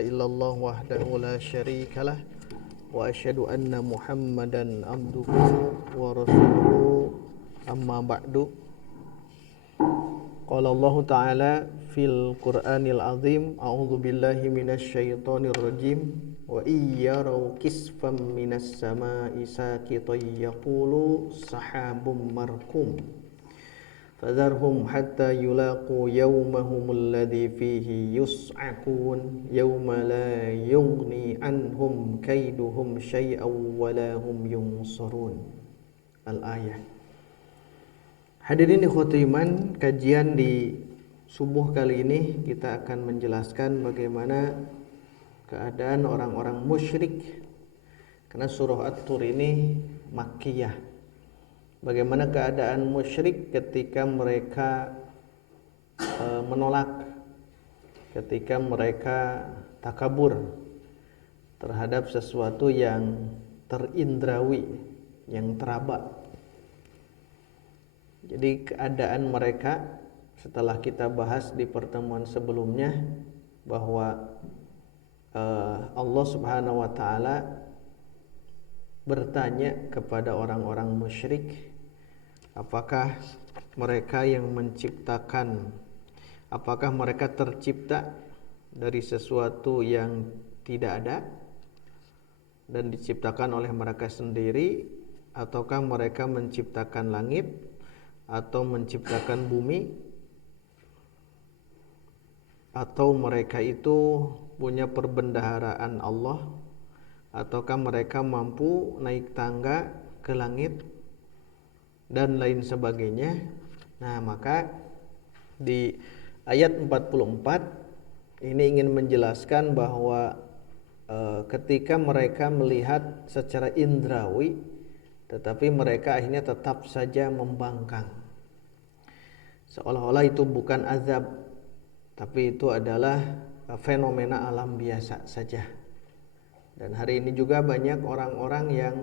illallah wahdahu la syarikalah wa asyhadu anna Muhammadan abduhu wa rasuluhu amma ba'du. Qala Allah Ta'ala fil Qur'anil Azim, a'udzu billahi minasy syaithanir rajim, wa iyyaraw kisfam minas sama'i saqitan yaqulu sahabum markum fadharhum hatta yulaqu yawmahum alladhi fihi yus'akun yawma la yughni anhum kaiduhum syai'aw wa la hum yunsarun. Al-ayah. Hadirin ikhwati iman, kajian di subuh kali ini kita akan menjelaskan bagaimana keadaan orang-orang musyrik, karena surah At-Tur ini makkiyah. Bagaimana keadaan musyrik ketika mereka menolak, ketika mereka takabur terhadap sesuatu yang terindrawi, yang teraba. Jadi keadaan mereka setelah kita bahas di pertemuan sebelumnya bahwa Allah Subhanahu wa taala bertanya kepada orang-orang musyrik, apakah mereka yang menciptakan, apakah mereka tercipta dari sesuatu yang tidak ada dan diciptakan oleh mereka sendiri, ataukah mereka menciptakan langit atau menciptakan bumi, atau mereka itu punya perbendaharaan Allah, ataukah mereka mampu naik tangga ke langit dan lain sebagainya. Nah, maka di ayat 44 ini ingin menjelaskan bahwa ketika mereka melihat secara indrawi, tetapi mereka akhirnya tetap saja membangkang, seolah-olah itu bukan azab, tapi itu adalah fenomena alam biasa saja. Dan hari ini juga banyak orang-orang yang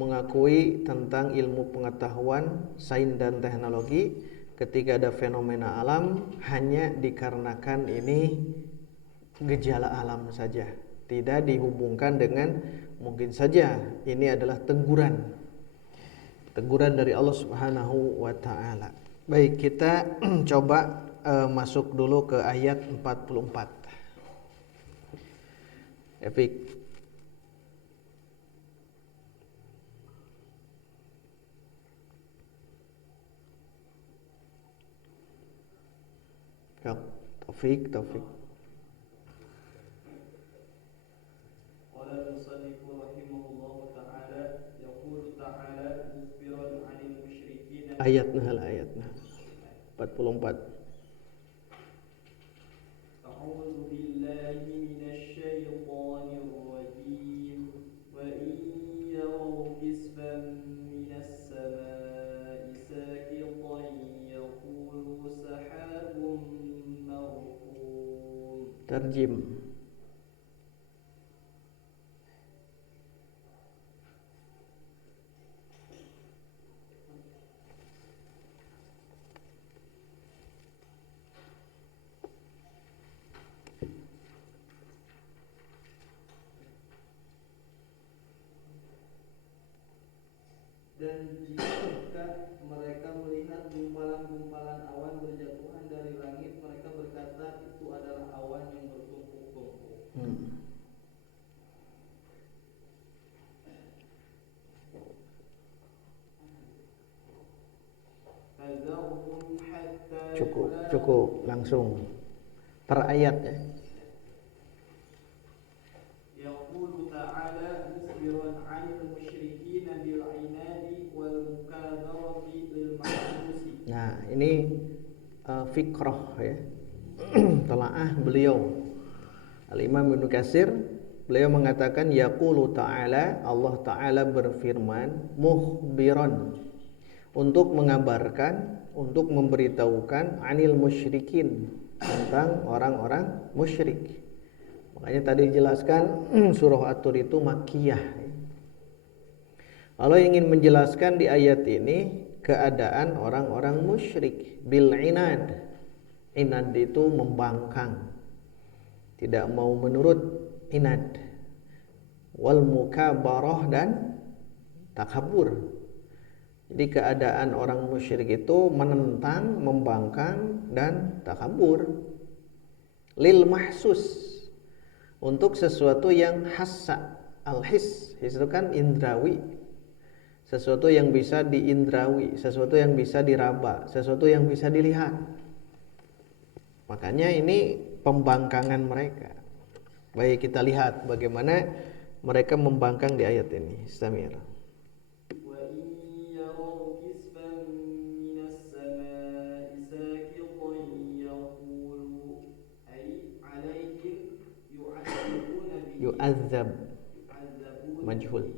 mengakui tentang ilmu pengetahuan, sains dan teknologi, ketika ada fenomena alam hanya dikarenakan ini gejala alam saja, tidak dihubungkan dengan mungkin saja ini adalah teguran dari Allah Subhanahu wa taala. Baik, kita coba masuk dulu ke ayat 44. Efik. Taufik. Qala al-musannif rahimahullahu ta'ala, yaqulu ta'ala mukhbiran 'anil musyrikin. Ayatna 44. A'udzu billahi minasy syaithanir rajim. Wa in yaraw kisfan minas samaa'i saqitan yaqulu sahabun markum. Tarjim. Dan jika mereka melihat gumpalan-gumpalan awan berjatuhan dari langit, mereka berkata itu adalah awan yang bertumpuk-tumpuk. Cukup langsung per ayat ya. Yaqulu ta'ala mukhbiran 'anil musyrikin bil 'inadi wal mukadzabati lil ma'rusi. Nah, ini fikrah ya. Telaah beliau Al-Imam Ibnu Katsir, beliau mengatakan yaqulu ta'ala, Allah Ta'ala berfirman mukhbiran, untuk mengabarkan, untuk memberitahukan, anil musyrikin, tentang orang-orang musyrik. Makanya tadi dijelaskan surah At-Tur itu makkiyah. Allah ingin menjelaskan di ayat ini keadaan orang-orang musyrik bil inad. Inad itu membangkang, tidak mau menurut, inad, wal mukabarah dan takabur. Jadi keadaan orang musyrik itu menentang, membangkang dan takabur. Lil mahsus, untuk sesuatu yang hassa, al-his, his itu kan indrawi. Sesuatu yang bisa diindrawi, sesuatu yang bisa diraba, sesuatu yang bisa dilihat. Makanya ini pembangkangan mereka. Baik, kita lihat bagaimana mereka membangkang di ayat ini. Istamir. Yu'adzab, majhul.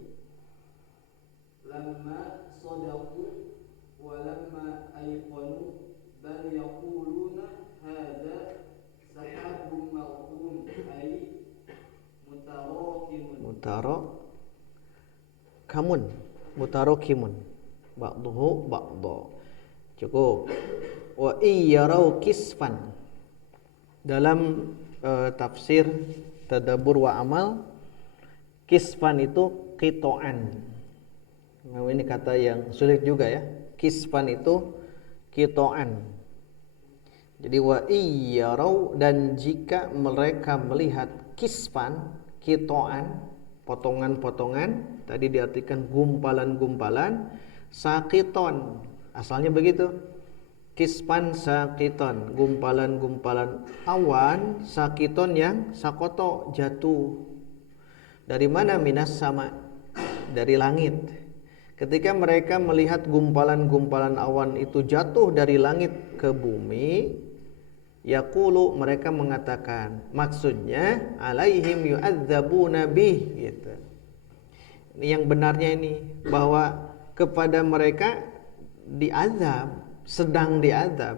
Lamma sadaqu wa lamma ayqanu bal yaquluna hadza sahabun marhum ay mutarakimun ba'duhu ba'dha. Cukup. Wa iyyarau kisfan, dalam tafsir tadabbur wa amal, kisfan itu qito'an. Nah, ini kata yang sulit juga ya. Kisfan itu qito'an. Jadi wa iyyarau, dan jika mereka melihat, kisfan, qito'an, potongan-potongan, tadi diartikan gumpalan-gumpalan, saqiton, asalnya begitu. Kispan sakiton, gumpalan-gumpalan awan, sakiton yang sakoto, jatuh. Dari mana? Minas sama, dari langit. Ketika mereka melihat gumpalan-gumpalan awan itu jatuh dari langit ke bumi, yaqulu, mereka mengatakan, maksudnya alaihim yu'adzabuna bih, gitu. Ini yang benarnya ini, bahwa kepada mereka diazab, sedang diazab,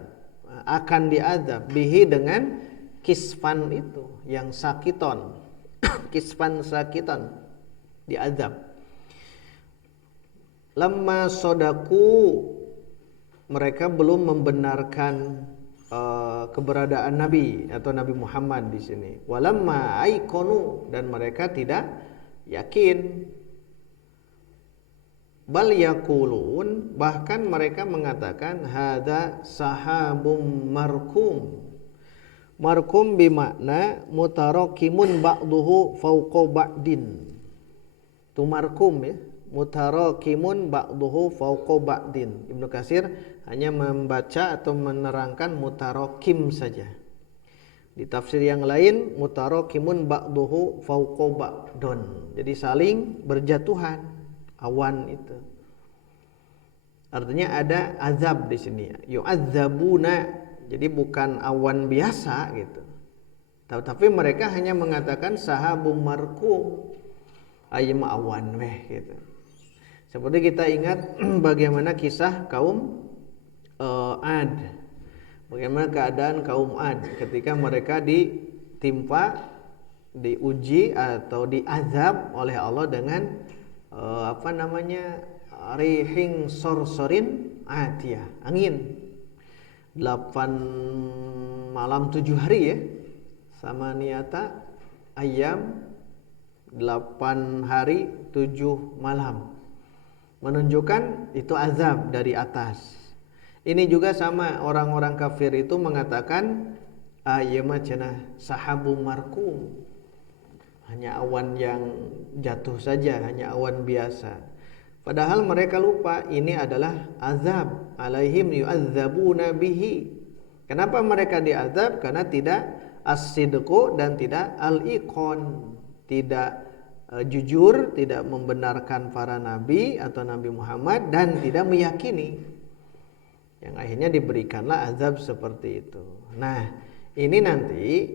akan diazab, bihi, dengan kisfan itu yang sakiton. Kisfan sakiton, diazab. Lamma sodaku, mereka belum membenarkan keberadaan Nabi atau Nabi Muhammad di sini. Walamma aikonu, dan mereka tidak yakin. Bal yaqulun, bahkan mereka mengatakan hadza sahabum markum. Markum bimakna mutarakimun ba'duhu fauqa ba'din. Itu markum ya, mutarakimun ba'duhu fauqa ba'din. Ibnu Katsir hanya membaca atau menerangkan mutarakim saja. Di tafsir yang lain mutarakimun ba'duhu fauqa ba'dun. Jadi saling berjatuhan awan itu. Artinya ada azab di sini. Yu'adzabuna, jadi bukan awan biasa gitu. Tapi mereka hanya mengatakan sahabum markum, ayam awan weh gitu. Seperti kita ingat bagaimana kisah kaum Ad. Bagaimana keadaan kaum Ad ketika mereka ditimpa, diuji atau diazab oleh Allah dengan rihing sorsorin atiyah, angin 8 malam 7 hari ya, sama niata ayam 8 hari 7 malam, menunjukkan itu azab dari atas. Ini juga sama, orang-orang kafir itu mengatakan ayyama cenah sahabu markum, hanya awan yang jatuh saja, hanya awan biasa. Padahal mereka lupa ini adalah azab. Alaihim yu'adzabuna bihi. Kenapa mereka diazab? Karena tidak as-sidqu dan tidak al-iqon, tidak jujur, tidak membenarkan para nabi atau Nabi Muhammad, dan tidak meyakini. Yang akhirnya diberikanlah azab seperti itu. Nah, ini nanti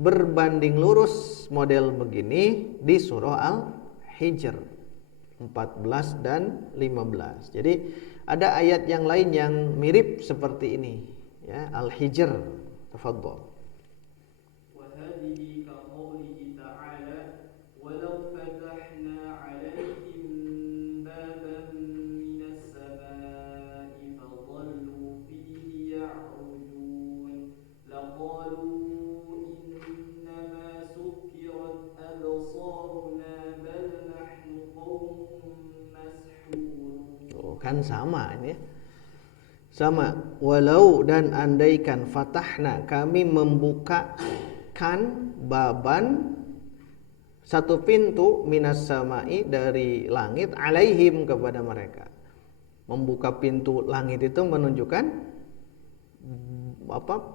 berbanding lurus model begini di surah Al-Hijr 14 dan 15. Jadi ada ayat yang lain yang mirip seperti ini ya, Al-Hijr. Tafadhol. kan sama ini ya. Sama, walau dan andaikan fatahna kami membukakan baban satu pintu minas samai dari langit alaihim kepada mereka. Membuka pintu langit itu menunjukkan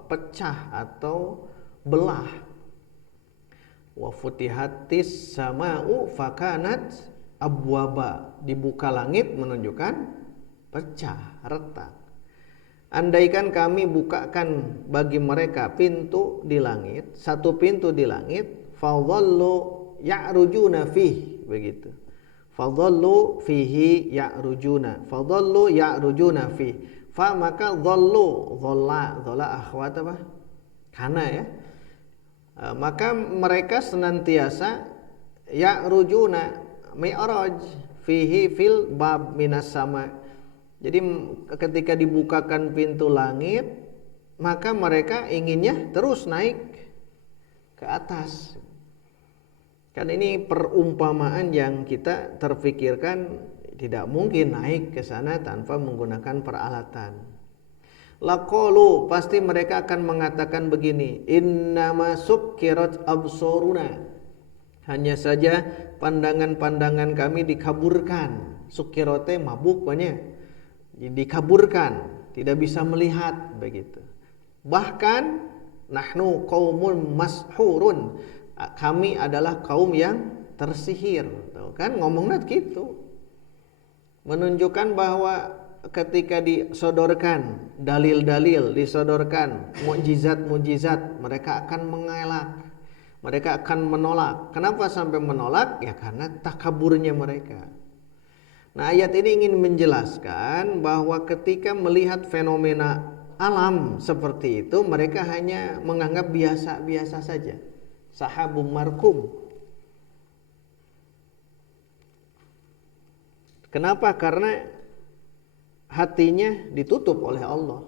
pecah atau belah. Wa futihatis sama'u fakanat abwaba. Dibuka langit menunjukkan pecah, retak. Andaikan kami bukakan bagi mereka pintu di langit, satu pintu di langit, fadhallu ya'rujuna fih, begitu. Fadhallu fihi ya'rujuna. Fadhallu ya'rujuna fih. Fa maka dhallu, dhalla akhwat apa? Kana ya. Maka mereka senantiasa ya'rujuna mi'raj fihi fil bab minas sama. Jadi ketika dibukakan pintu langit, maka mereka inginnya terus naik ke atas. Kan ini perumpamaan yang kita terfikirkan tidak mungkin naik ke sana tanpa menggunakan peralatan. Laqalu, pasti mereka akan mengatakan begini, innama sukkirat absoruna. Hanya saja pandangan-pandangan kami dikaburkan. Sukkirote mabuk banyak. Dikaburkan, tidak bisa melihat, begitu. Bahkan nahnu qaumun mashurun, kami adalah kaum yang tersihir. Tuh kan ngomongnya gitu. Menunjukkan bahwa ketika disodorkan dalil-dalil, disodorkan mukjizat-mukjizat, mereka akan mengelak, mereka akan menolak. Kenapa sampai menolak? Ya karena takaburnya mereka. Nah, ayat ini ingin menjelaskan bahwa ketika melihat fenomena alam seperti itu, mereka hanya menganggap biasa-biasa saja. Sahabum markum. Kenapa? Karena hatinya ditutup oleh Allah.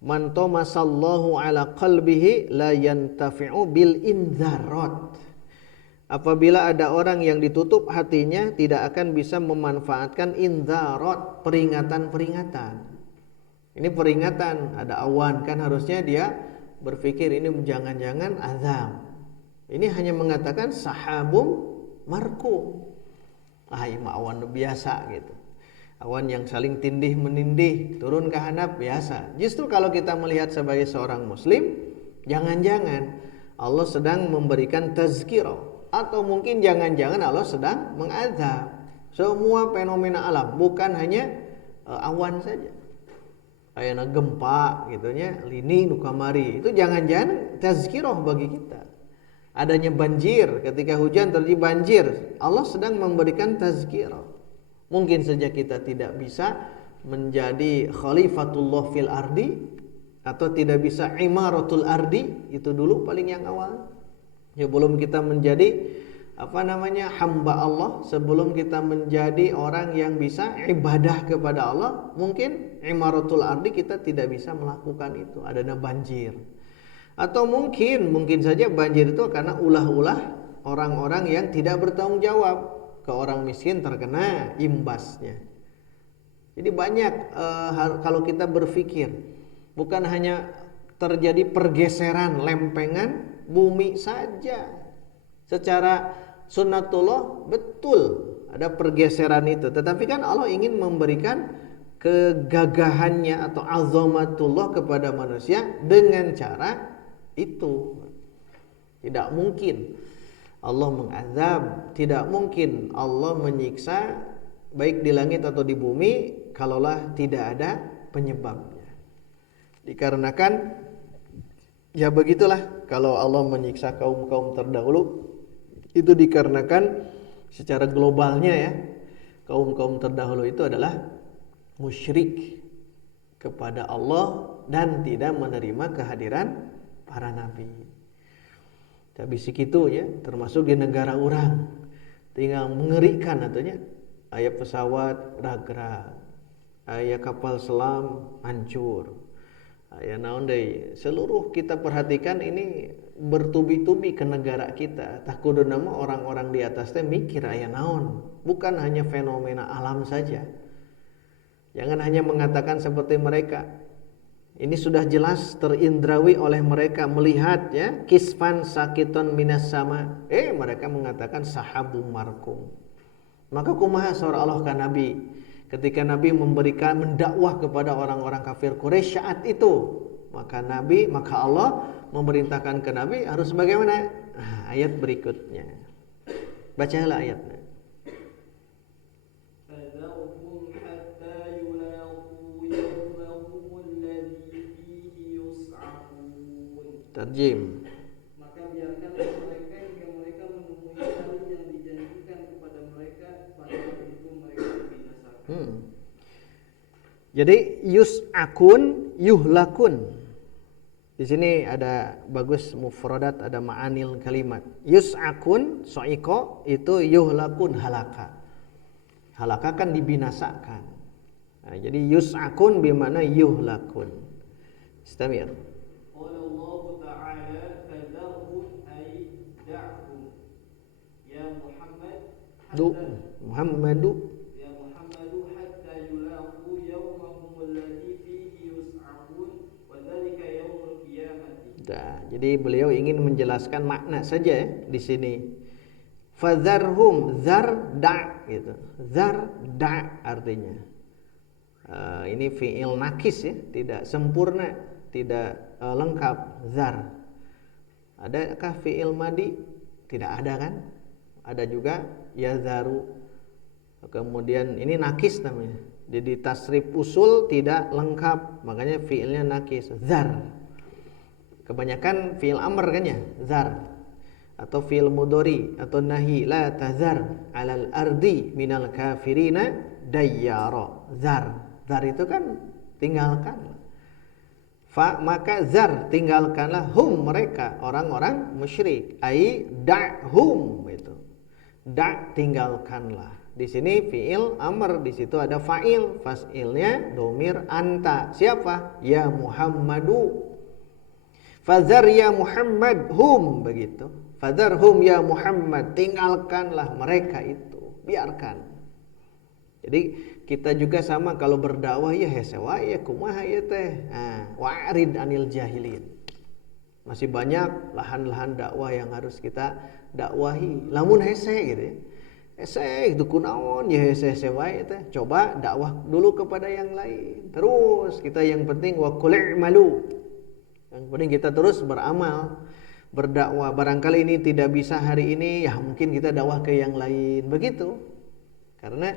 Man tamasallahu ala qalbihi la yantafi'u bil indharat. Apabila ada orang yang ditutup hatinya, tidak akan bisa memanfaatkan indharat, peringatan-peringatan. Ini peringatan, ada awan, kan harusnya dia berpikir ini jangan-jangan azab. Ini hanya mengatakan sahabum markum. Ini awan biasa gitu. Awan yang saling tindih menindih, turun ke handap biasa. Justru kalau kita melihat sebagai seorang muslim, jangan-jangan Allah sedang memberikan tazkirah. Atau mungkin jangan-jangan Allah sedang mengazab. Semua fenomena alam, bukan hanya awan saja. Kayak gempa gitunya, lini nu kamari. Itu jangan-jangan tazkirah bagi kita. Adanya banjir, ketika hujan terjadi banjir, Allah sedang memberikan tazkirah. Mungkin saja kita tidak bisa menjadi khalifatullah fil ardi, atau tidak bisa imaratul ardi, itu dulu paling yang awal. Sebelum kita menjadi hamba Allah, sebelum kita menjadi orang yang bisa ibadah kepada Allah, mungkin imaratul ardi kita tidak bisa melakukan itu. Adanya banjir. Atau mungkin saja banjir itu karena ulah-ulah orang-orang yang tidak bertanggung jawab. Ke orang miskin terkena imbasnya. Jadi banyak kalau kita berpikir, bukan hanya terjadi pergeseran lempengan bumi saja. Secara sunnatullah betul ada pergeseran itu, tetapi kan Allah ingin memberikan kegagahannya atau azamatullah kepada manusia dengan cara itu. Tidak mungkin Allah mengazab, tidak mungkin Allah menyiksa baik di langit atau di bumi kalaulah tidak ada penyebabnya. Dikarenakan ya begitulah, kalau Allah menyiksa kaum-kaum terdahulu itu dikarenakan secara globalnya ya, kaum-kaum terdahulu itu adalah musyrik kepada Allah dan tidak menerima kehadiran para nabi. Tapi segitu ya, termasuk di negara orang tinggal mengerikan katanya. Aya pesawat ragrag, aya kapal selam hancur. Ya naon deui, seluruh kita perhatikan ini bertubi-tubi ke negara kita. Tak kudu nama orang-orang di atas teh mikir aya naon, bukan hanya fenomena alam saja. Jangan hanya mengatakan seperti mereka. Ini sudah jelas terindrawi oleh mereka melihat ya, kisfan sakiton minas sama. Mereka mengatakan sahabum markum. Maka kumaha saur Allah ka Nabi ketika Nabi memberikan mendakwah kepada orang-orang kafir Quraisy saat itu. Maka Allah memerintahkan ke Nabi harus bagaimana? Ayat berikutnya. Bacalah ayatnya. Tarjim. Maka biarkanlah mereka hingga mereka menemui hari yang dijanjikan kepada mereka, padahal itu mereka dibinasakan. Jadi yus'akun yuhlakun. Di sini ada bagus mufradat, ada ma'anil kalimat. Yus'akun so'iko itu yuhlakun halaka. Halaka kan dibinasakan. Nah, jadi yus'akun bimana yuhlakun. Istamir. Qala Allah Ta'ala fadharhum ay da'hum ya Muhammad Muhammadu ya Muhammadu hatta yulaqu yawmahum alladhi fihi yus'akun wa dhalika yawmul qiyamati. Jadi beliau ingin menjelaskan makna saja ya di sini. Fadharhum, zar da gitu. Zar da artinya. Ini fi'il nakis ya, tidak sempurna, tidak lengkap. Zar. Adakah fi'il madi? Tidak ada kan? Ada juga yazaru. Kemudian ini nakis namanya. Jadi tasrif usul tidak lengkap, makanya fi'ilnya nakis. Zar. Kebanyakan fi'il amr kan ya, zar. Atau fi'il mudhari atau nahi, la tazar 'alal ardi minal kafirina dayyara. Zar. Zar itu kan tinggalkan. Maka zar, tinggalkanlah hum mereka, orang-orang musyrik. Ai da'hum itu. Tinggalkanlah. Di sini fi'il amr, di situ ada fa'il, fas'ilnya domir anta. Siapa? Ya Muhammadu. Fazar ya Muhammad hum, begitu. Fazar hum ya Muhammad, tinggalkanlah mereka itu, biarkan. Jadi kita juga sama kalau berdakwah ya hesewa ya kumaha ya teh. Wa'rid anil jahilin. Masih banyak lahan-lahan dakwah yang harus kita dakwahi. Lamun hese gitu ya. Hese itu kunaon ya hese wae teh. Coba dakwah dulu kepada yang lain. Terus kita yang penting wa qul i'malu. Yang penting kita terus beramal, berdakwah. Barangkali ini tidak bisa hari ini, ya mungkin kita dakwah ke yang lain. Begitu. Karena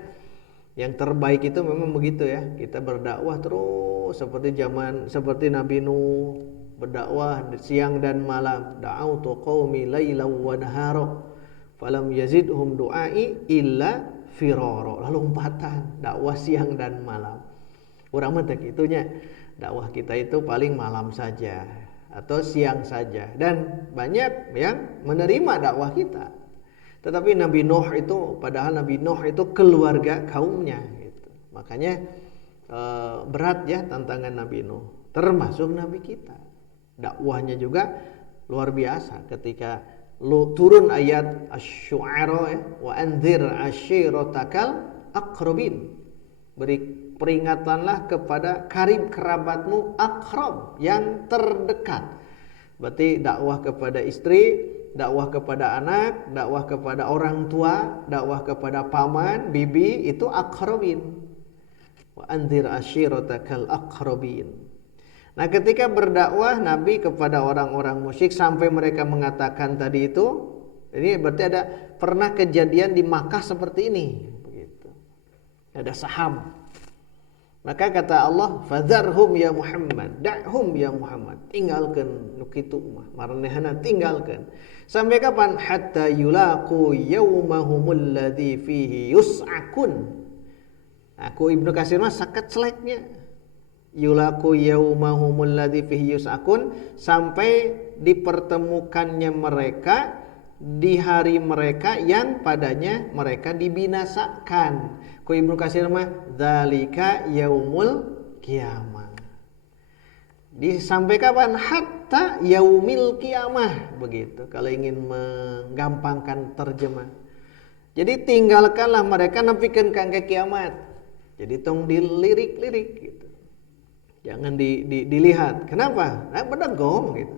yang terbaik itu memang begitu ya. Kita berdakwah terus seperti Nabi Nuh berdakwah siang dan malam. Da'autu qaumi lailan wa nahara falam yazidhum du'ai illa firara. Lalu umpatan dakwah siang dan malam. Urang mah teh kitunya. Dakwah kita itu paling malam saja atau siang saja, dan banyak yang menerima dakwah kita. Tetapi Nabi Nuh itu, padahal Nabi Nuh itu keluarga kaumnya gitu. Makanya berat ya tantangan Nabi Nuh, termasuk Nabi kita. Dakwahnya juga luar biasa ketika turun ayat Asy-Syu'ara ya, wa anzir asyiratakal aqrabin. Beri peringatanlah kepada karib kerabatmu akrab, yang terdekat. Berarti dakwah kepada istri, dakwah kepada anak, dakwah kepada orang tua, dakwah kepada paman, bibi, itu akrabin. Wa anzir asyiratakal akrabin. Nah, ketika berdakwah Nabi kepada orang-orang musyrik sampai mereka mengatakan tadi itu, ini berarti ada pernah kejadian di Makkah seperti ini, begitu. Ada saham. Maka kata Allah, fadzarhum ya Muhammad, da'hum ya Muhammad, tinggalkan nukitu mah, maranehana tinggalkan. Sampai kapan? Hatta yulaqu yaumahumul ladzi fihi yus'akun. Aku Ibnu Katsir mah sakat seleknya. Yulaqu yaumahumul ladzi fihi yus'akun, sampai dipertemukannya mereka di hari mereka yang padanya mereka dibinasakan. Ku Ibnu Katsir mah dzalika yaumul qiyamah. Sampai kapan? Hatta yaumil qiyamah, begitu kalau ingin menggampangkan terjemah. Jadi tinggalkanlah mereka nepikeun kangge kiamat. Jadi tong dilirik-lirik gitu. Jangan dilihat. Kenapa? Nah, bedegong gitu.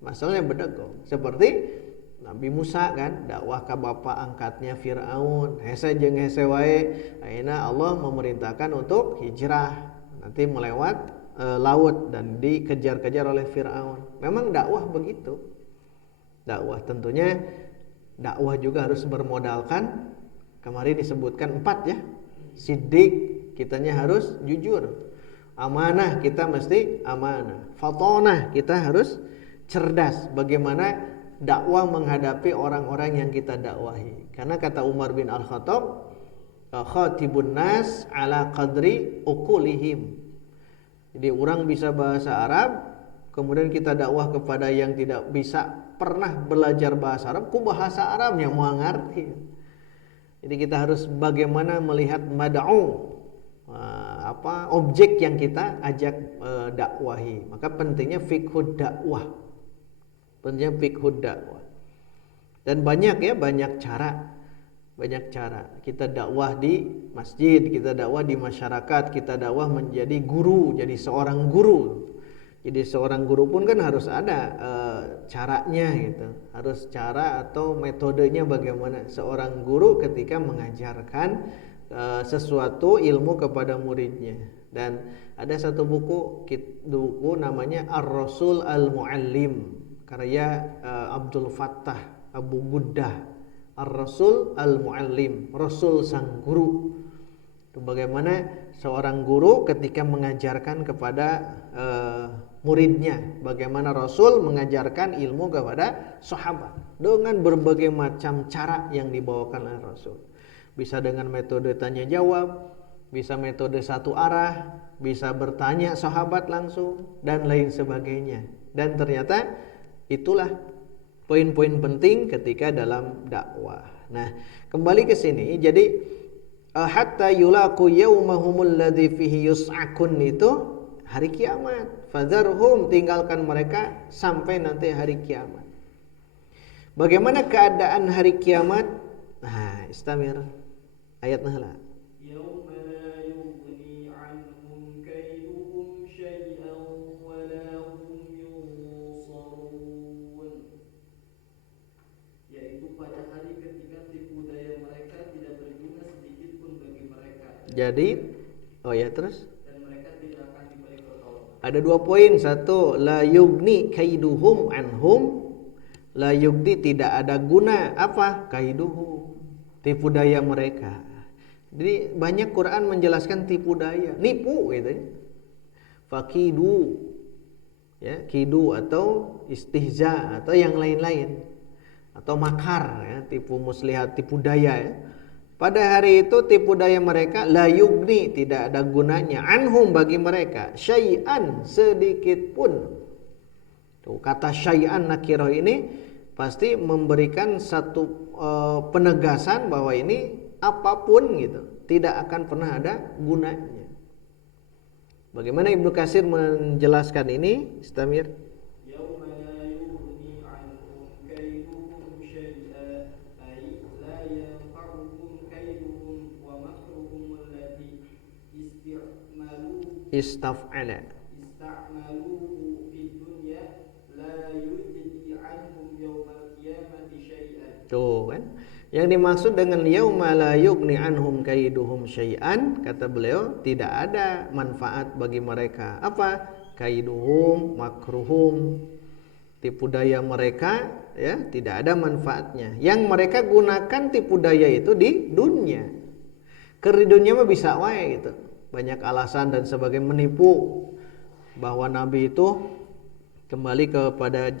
Masalahnya bedegong. Seperti Nabi Musa kan dakwah ke bapak angkatnya Firaun, hese jeung hese wae. Akhirnya Allah memerintahkan untuk hijrah. Nanti melewat laut dan dikejar-kejar oleh Firaun. Memang dakwah begitu. Dakwah tentunya dakwah juga harus bermodalkan, kemarin disebutkan 4 ya. Siddiq, kitanya harus jujur. Amanah, kita mesti amanah. Fatonah, kita harus cerdas bagaimana dakwah menghadapi orang-orang yang kita dakwahi. Karena kata Umar bin Al-Khattab, khatibun nas ala qadri uqulihim. Jadi orang bisa bahasa Arab, kemudian kita dakwah kepada yang tidak bisa pernah belajar bahasa Arab, ku bahasa Arabnya mau ngerti. Jadi kita harus bagaimana melihat mad'u, objek yang kita ajak dakwahi. Maka pentingnya fiqhud dakwah. Pentingnya fiqhud dakwah. Dan banyak cara. Kita dakwah di masjid, kita dakwah di masyarakat, kita dakwah menjadi guru, jadi seorang guru. Jadi seorang guru pun kan harus ada caranya gitu. Harus cara atau metodenya bagaimana seorang guru ketika mengajarkan sesuatu ilmu kepada muridnya. Dan ada satu buku namanya Ar-Rasul Al-Muallim karya Abdul Fattah Abu Guddah. Ar-Rasul Al-Muallim, Rasul sang guru. Itu bagaimana seorang guru ketika mengajarkan kepada muridnya, bagaimana Rasul mengajarkan ilmu kepada sahabat dengan berbagai macam cara yang dibawakan oleh Rasul. Bisa dengan metode tanya jawab, bisa metode satu arah, bisa bertanya sahabat langsung dan lain sebagainya. Dan ternyata itulah poin-poin penting ketika dalam dakwah. Nah, kembali ke sini. Jadi hatta yulaqu yaumahumul ladzi fihi yus'akun itu hari kiamat. Fadharhum, tinggalkan mereka sampai nanti hari kiamat. Bagaimana keadaan hari kiamat? Nah, istamir ayat nahla. Yauma la yughni 'anhum kaiduhum syai'an wa la hum yunsarun. Yaitu pada hari ketika tipu daya mereka tidak berguna sedikit pun bagi mereka. Jadi, terus ada 2 poin. Satu, la yugni kaiduhum anhum. La yugni, tidak ada guna apa? Kaiduhum, tipu daya mereka. Jadi banyak Quran menjelaskan tipu daya, nipu gitu ya. Fakidu, ya, kidu atau istihza atau yang lain-lain. Atau makar ya, tipu muslihat, tipu daya ya. Pada hari itu tipu daya mereka la yugni, tidak ada gunanya, anhum, bagi mereka, syai'an, sedikit pun. Tuh, kata syai'an nakirah ini pasti memberikan satu penegasan bahwa ini apapun gitu, tidak akan pernah ada gunanya. Bagaimana Ibnu Katsir menjelaskan ini? Istamir. Istaf'ala ista'maluhu fid dunya la yujzi anhum yawmal qiyamati syai'an. Tuh kan, yang dimaksud dengan yauma la yughni anhum kaiduhum syai'an, kata beliau, tidak ada manfaat bagi mereka. Apa? Kaiduhum, makruhum, tipu daya mereka ya, tidak ada manfaatnya. Yang mereka gunakan tipu daya itu di dunia. Di dunia mah bisa wae gitu. Banyak alasan dan sebagainya, menipu bahwa Nabi itu, kembali kepada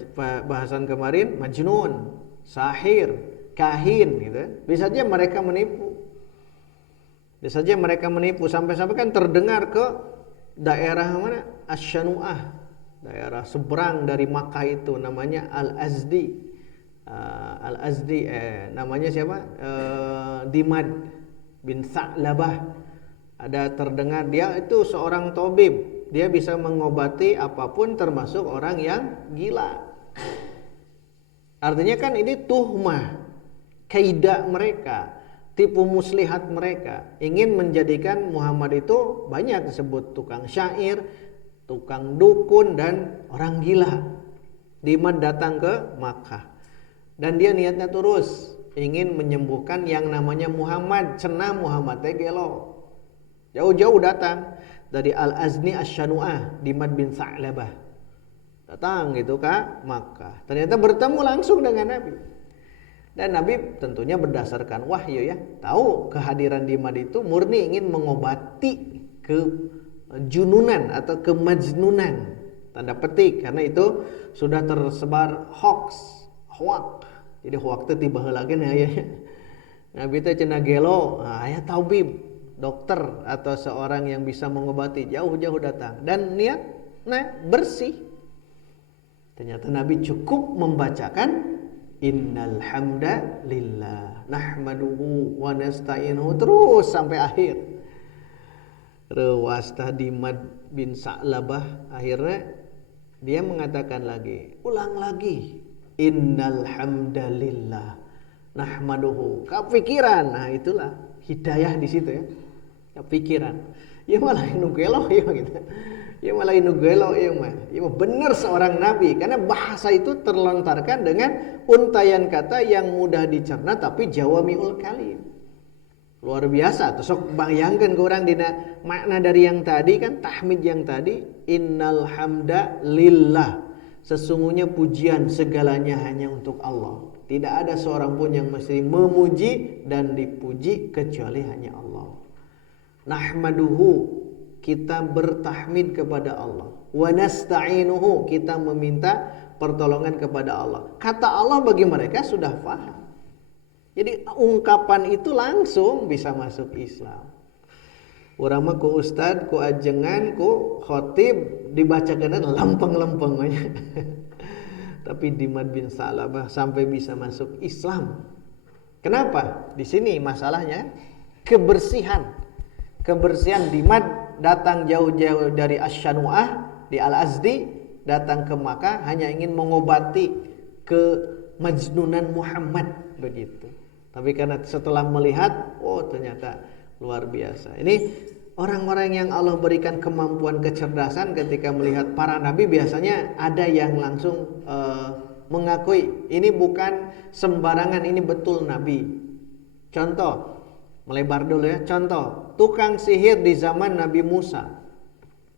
bahasan kemarin, majnun, sahir, kahin gitu. Bisa saja mereka menipu. Bisa saja mereka menipu sampai-sampai kan terdengar ke daerah mana? Asy-Syanu'ah, daerah seberang dari Makkah itu, namanya Al-Azdi. Al-Azdi namanya siapa? Dimad bin Sa'labah. Ada terdengar, dia itu seorang tabib, dia bisa mengobati apapun termasuk orang yang gila. Artinya kan ini tuhmah, kaidah mereka, tipu muslihat mereka, ingin menjadikan Muhammad itu banyak disebut tukang syair, tukang dukun, dan orang gila. Dimad datang ke Makkah dan dia niatnya terus ingin menyembuhkan yang namanya Muhammad, cenah Muhammad teh gelo. Jauh-jauh datang dari Al-Azni Asy-Syanu'ah, Dimad bin Sa'labah. Datang gitu ke Makkah. Ternyata bertemu langsung dengan Nabi. Dan Nabi tentunya berdasarkan wahyu ya, tahu kehadiran Dimad itu murni ingin mengobati kejununan atau kemajnunan, tanda petik, karena itu sudah tersebar hoax. Jadi hoax itu tiba lagi ya. Nabi itu cenah gelo, aya tabib, dokter atau seorang yang bisa mengobati, jauh-jauh datang dan niat bersih. Ternyata Nabi cukup membacakan innal hamda lillah nahmaduhu wa nasta'inuhu terus sampai akhir. Rewas Dimad bin Sa'labah akhirnya dia mengatakan lagi, ulang lagi, innal hamdalillah nahmaduhu. Kepikiran, nah itulah hidayah di situ ya. Kepikiran. Ya malah inu gelo ya gitu. Ya malah inu gelo ya mah. Ya benar seorang nabi karena bahasa itu terlontarkan dengan untayan kata yang mudah dicerna tapi jawamiul kalim. Luar biasa. Terus sok bayangkan ke orang dina makna dari yang tadi kan tahmid yang tadi innal hamda lillah. Sesungguhnya pujian segalanya hanya untuk Allah. Tidak ada seorang pun yang mesti memuji dan dipuji kecuali hanya Allah. Nahmaduhu, kita bertahmid kepada Allah. Wa nasta'inuhu, kita meminta pertolongan kepada Allah. Kata Allah bagi mereka sudah paham. Jadi ungkapan itu langsung bisa masuk Islam. Urang mah ku ustad, ku ajengan, ku khotib dibacakeun lempeng-lempeng aja. Tapi Dimad bin Sa'labah sampai bisa masuk Islam. Kenapa? Di sini masalahnya kebersihan. Kebersihan. Dimad datang jauh-jauh dari Asy-Syanu'ah di Al-Azdi, datang ke Makkah hanya ingin mengobati kemajnunan Muhammad begitu. Tapi karena setelah melihat, oh ternyata luar biasa. Ini orang-orang yang Allah berikan kemampuan kecerdasan ketika melihat para nabi biasanya ada yang langsung mengakui ini bukan sembarangan, ini betul nabi. Contoh, melebar dulu ya. Contoh, tukang sihir di zaman Nabi Musa.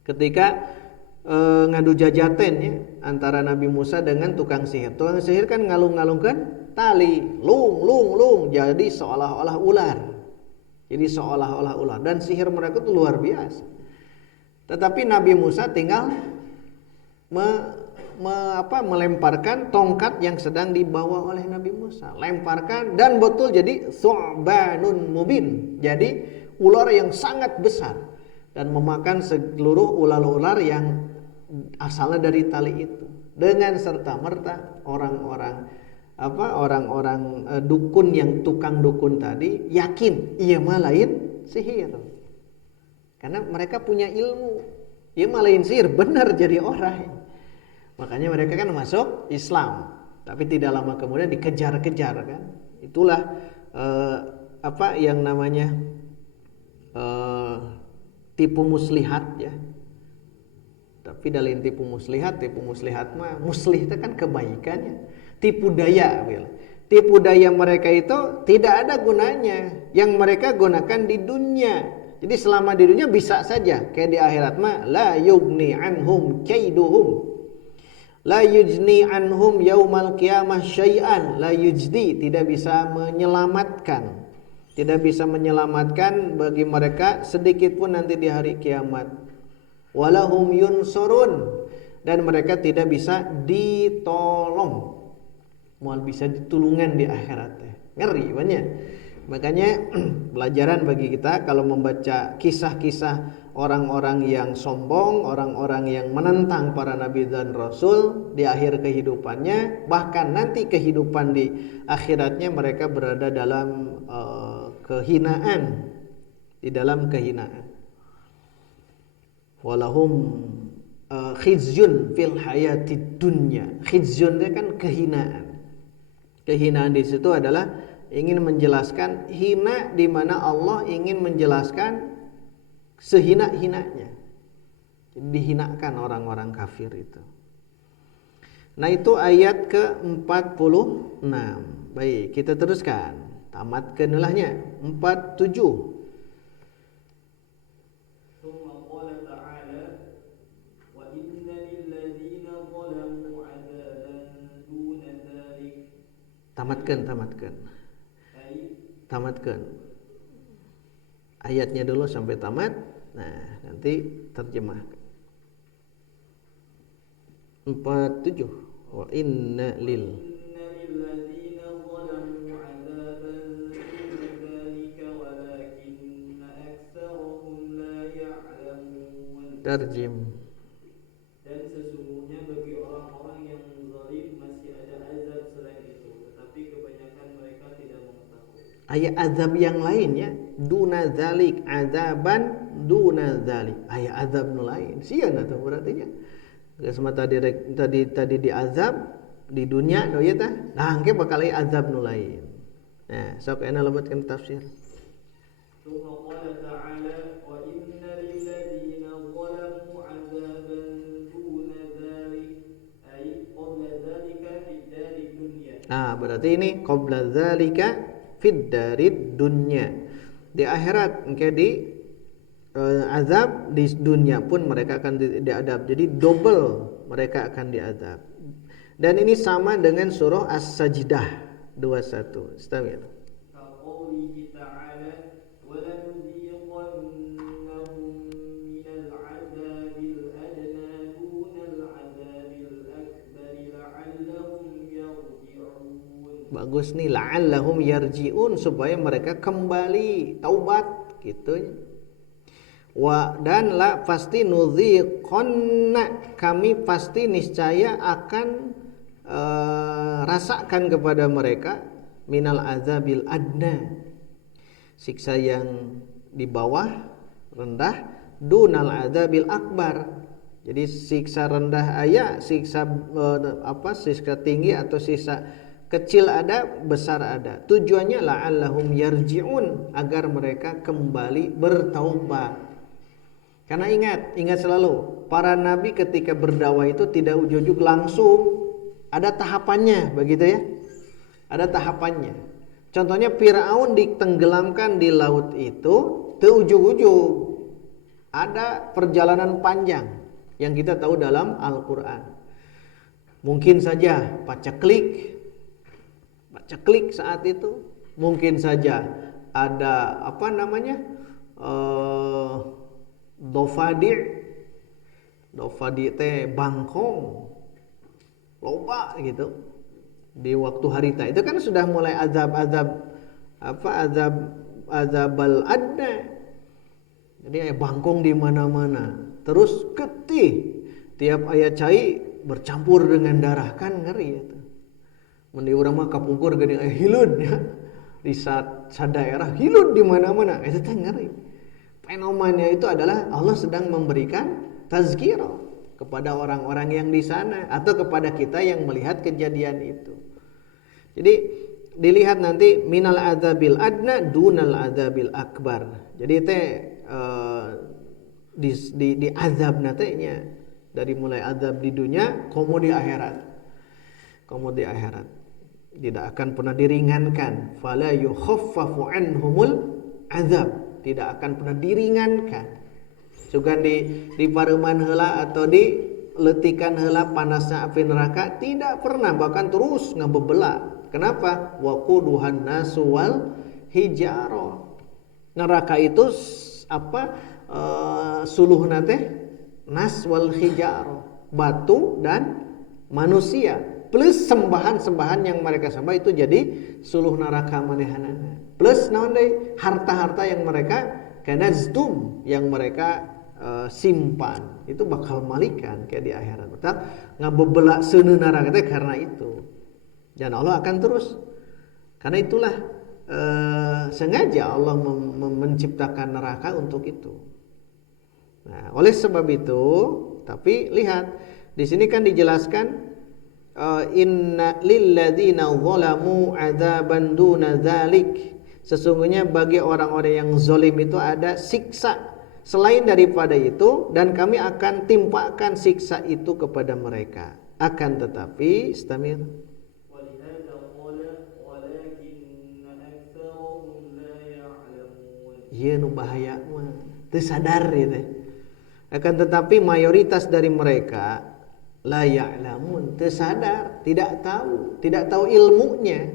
Ketika ngadu jajaten ya antara Nabi Musa dengan tukang sihir. Tukang sihir kan ngalung-ngalungkan tali, lung, jadi seolah-olah ular. Jadi seolah-olah ular dan sihir mereka itu luar biasa. Tetapi Nabi Musa tinggal melemparkan tongkat yang sedang dibawa oleh Nabi Musa. Lemparkan dan betul jadi thu'banun mubin. Jadi ular yang sangat besar dan memakan seluruh ular-ular yang asalnya dari tali itu. Dengan serta-merta orang-orang dukun yang tukang dukun tadi yakin ia mah lain sihir. Karena mereka punya ilmu. Ia mah lain sihir, benar jadi orang. Makanya mereka kan masuk Islam. Tapi tidak lama kemudian dikejar-kejar kan. Itulah yang namanya tipu muslihat ya. Tapi dalam tipu muslihat mah muslih itu kan kebaikannya. Tipu daya, tipu daya mereka itu tidak ada gunanya. Yang mereka gunakan di dunia. Jadi selama di dunia bisa saja. Kayak di akhirat mah la yugni anhum kaiduhum. La yujni anhum yaumal qiyamah syai'an. La yujdi, tidak bisa menyelamatkan. Tidak bisa menyelamatkan bagi mereka sedikit pun nanti di hari kiamat. Walahum yunsurun, dan mereka tidak bisa ditolong. Mual bisa ditulungan di akhirat. Ngeri banyak. Makanya pelajaran bagi kita kalau membaca kisah-kisah orang-orang yang sombong, orang-orang yang menentang para nabi dan rasul di akhir kehidupannya, bahkan nanti kehidupan di akhiratnya mereka berada dalam kehinaan, di dalam kehinaan. Walahum khizyun fil hayatid dunya. Khizyun itu kan kehinaan. Kehinaan di situ adalah ingin menjelaskan hina di mana Allah ingin menjelaskan sehina-hinanya. Jadi dihinakan orang-orang kafir itu. Nah, itu ayat ke-46. Baik, kita teruskan. Tamatkan ulahnya. 47. Tamatkan. Ayatnya dulu sampai tamat. Nah, nanti terjemah. 47. Wa inna lil tarjim. Dan sesungguhnya bagi orang-orang yang zalim masih ada azab selain itu, tetapi kebanyakan mereka tidak mengetahui. Ayat azab yang lainnya duna zalik, azaban duna zalik. Ayat azab lain. Sian atau berarti semata tadi diazab di dunia do ya tah. Nah, engke bakal azab nu lain. Nah, sok ena lebatkeun tafsir. Tsumma qala ta'ala wa inna lil ladzina zalamu 'adzaban duna dzalik ay qabla dzalika fid darid dunya. Nah, berarti ini qabla dzalika fid darid dunya. Di akhirat engke di azab, di dunia pun mereka akan diadab. Jadi double mereka akan diazab. Dan ini sama dengan surah As-Sajdah 21. Istamil. Qaulihi ta'ala wa lanudhiqannahum minal 'adzabil adna dunal 'adzabil akbar la'allahum yarji'un. Bagus nih, la'allahum yarji'un, supaya mereka kembali taubat gitu. Wa dan la pasti nudhiqanna, kami pasti niscaya akan rasakan kepada mereka minal azabil adna, siksa yang di bawah rendah, dunal azabil akbar. Jadi siksa rendah siksa siksa tinggi atau siksa kecil ada, besar ada. Tujuannya la'allahum yarji'un, agar mereka kembali bertaubat. Karena ingat selalu, para nabi ketika berdakwah itu tidak ujug-ujug langsung, ada tahapannya, begitu ya. Ada tahapannya. Contohnya Firaun ditenggelamkan di laut itu teu ujug-ujug. Ada perjalanan panjang yang kita tahu dalam Al-Qur'an. Mungkin saja paceklik saat itu, mungkin saja ada Dofadi teh bangkong loba gitu di waktu harita itu kan sudah mulai azabal adna. Jadi bangkong di mana-mana, terus getih tiap aya cai bercampur dengan darah, kan ngeri itu. Mun di urang mah kapungkur geuning aya hilud ya. Di daerah hilud di mana-mana, itu teh ngeri. Fenomena itu adalah Allah sedang memberikan tazkirah kepada orang-orang yang di sana atau kepada kita yang melihat kejadian itu. Jadi dilihat nanti minal adzabil adna dunal adzabil akbar. Jadi teh di azab natenya dari mulai azab di dunia komo di akhirat. Tidak akan pernah diringankan. Fala yukhaffafu anhumul azab. Tidak akan pernah diringankan. Sugan di pareuman heula atau di letikan heula panasna api neraka, tidak pernah, bahkan terus ngabebela. Kenapa? Waquduhan nasu wal hijarah. Neraka itu suluhna teh nas wal hijarah, batu dan manusia. Plus sembahan-sembahan yang mereka sembah itu jadi suluh neraka manehanana. Plus naon deui? Harta-harta yang mereka kanaztum, yang mereka simpan, itu bakal malikan kayak di akhirat. Betul? Ngabebela seuneu neraka teh karena itu. Dan Allah akan terus. Karena itulah sengaja Allah menciptakan neraka untuk itu. Nah, oleh sebab itu, tapi lihat di sini kan dijelaskan inna lilladzina zalamu adzaban duna dzalik, sesungguhnya bagi orang-orang yang zalim itu ada siksa selain daripada itu, dan kami akan timpakan siksa itu kepada mereka. Akan tetapi istamir ieu nu bahaya mah teu sadar ieu teh. Akan tetapi mayoritas dari mereka la ya'lamun, teu sadar, tidak tahu ilmunya.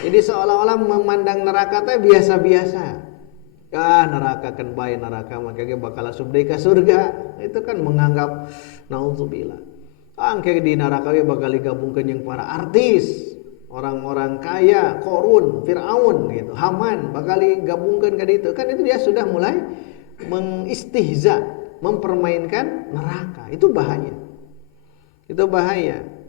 Jadi seolah-olah memandang neraka teh biasa-biasa. Neraka kan bae, neraka mah kage bakal asup deui ka surga. Itu kan menganggap naudzubillah. Angke di neraka ge bakal digabungkeun jeung para artis, orang-orang kaya, Korun, Firaun gitu, Haman bakal digabungkeun ka ditu. Kan itu dia sudah mulai mengistihza, mempermainkan neraka. Itu bahaya.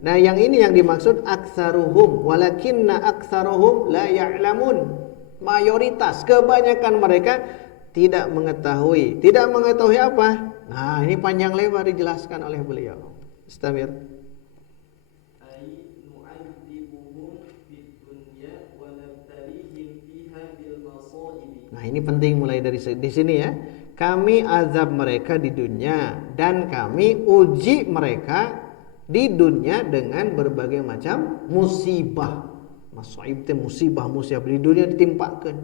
Nah, yang ini yang dimaksud aktsaruhum, walakinna aktsaruhum la ya'lamun. Mayoritas, kebanyakan mereka tidak mengetahui. Tidak mengetahui apa? Nah, ini panjang lebar dijelaskan oleh beliau. Istamir. Nah, ini penting mulai dari di sini ya. Kami azab mereka di dunia dan kami uji mereka di dunia dengan berbagai macam musibah. Masaib teh musibah di dunia ditimpakan.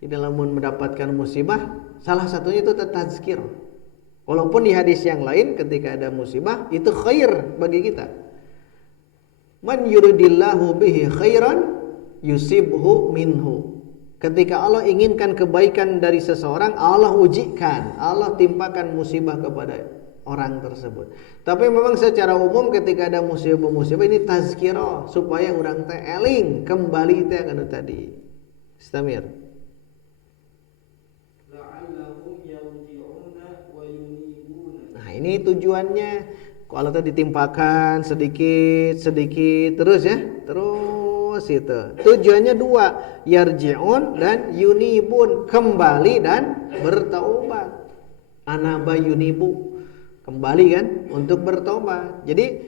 Jadi dalam mendapatkan musibah, salah satunya itu tazkir. Walaupun di hadis yang lain ketika ada musibah itu khair bagi kita. Man yuridillahu bihi khairan yusibhu minhu. Ketika Allah inginkan kebaikan dari seseorang, Allah ujikan, Allah timpakan musibah kepada orang tersebut. Tapi memang secara umum ketika ada musibah-musibah ini tazkirah supaya orang teh eling kembali teh kana tadi. Istamir. Nah, ini tujuannya. Kalau tadi ditimpakan sedikit terus ya. Terus itu. Tujuannya dua, yarji'un dan yunibun, kembali dan bertaubat. Anaba yunibu, kembali kan untuk bertobat. Jadi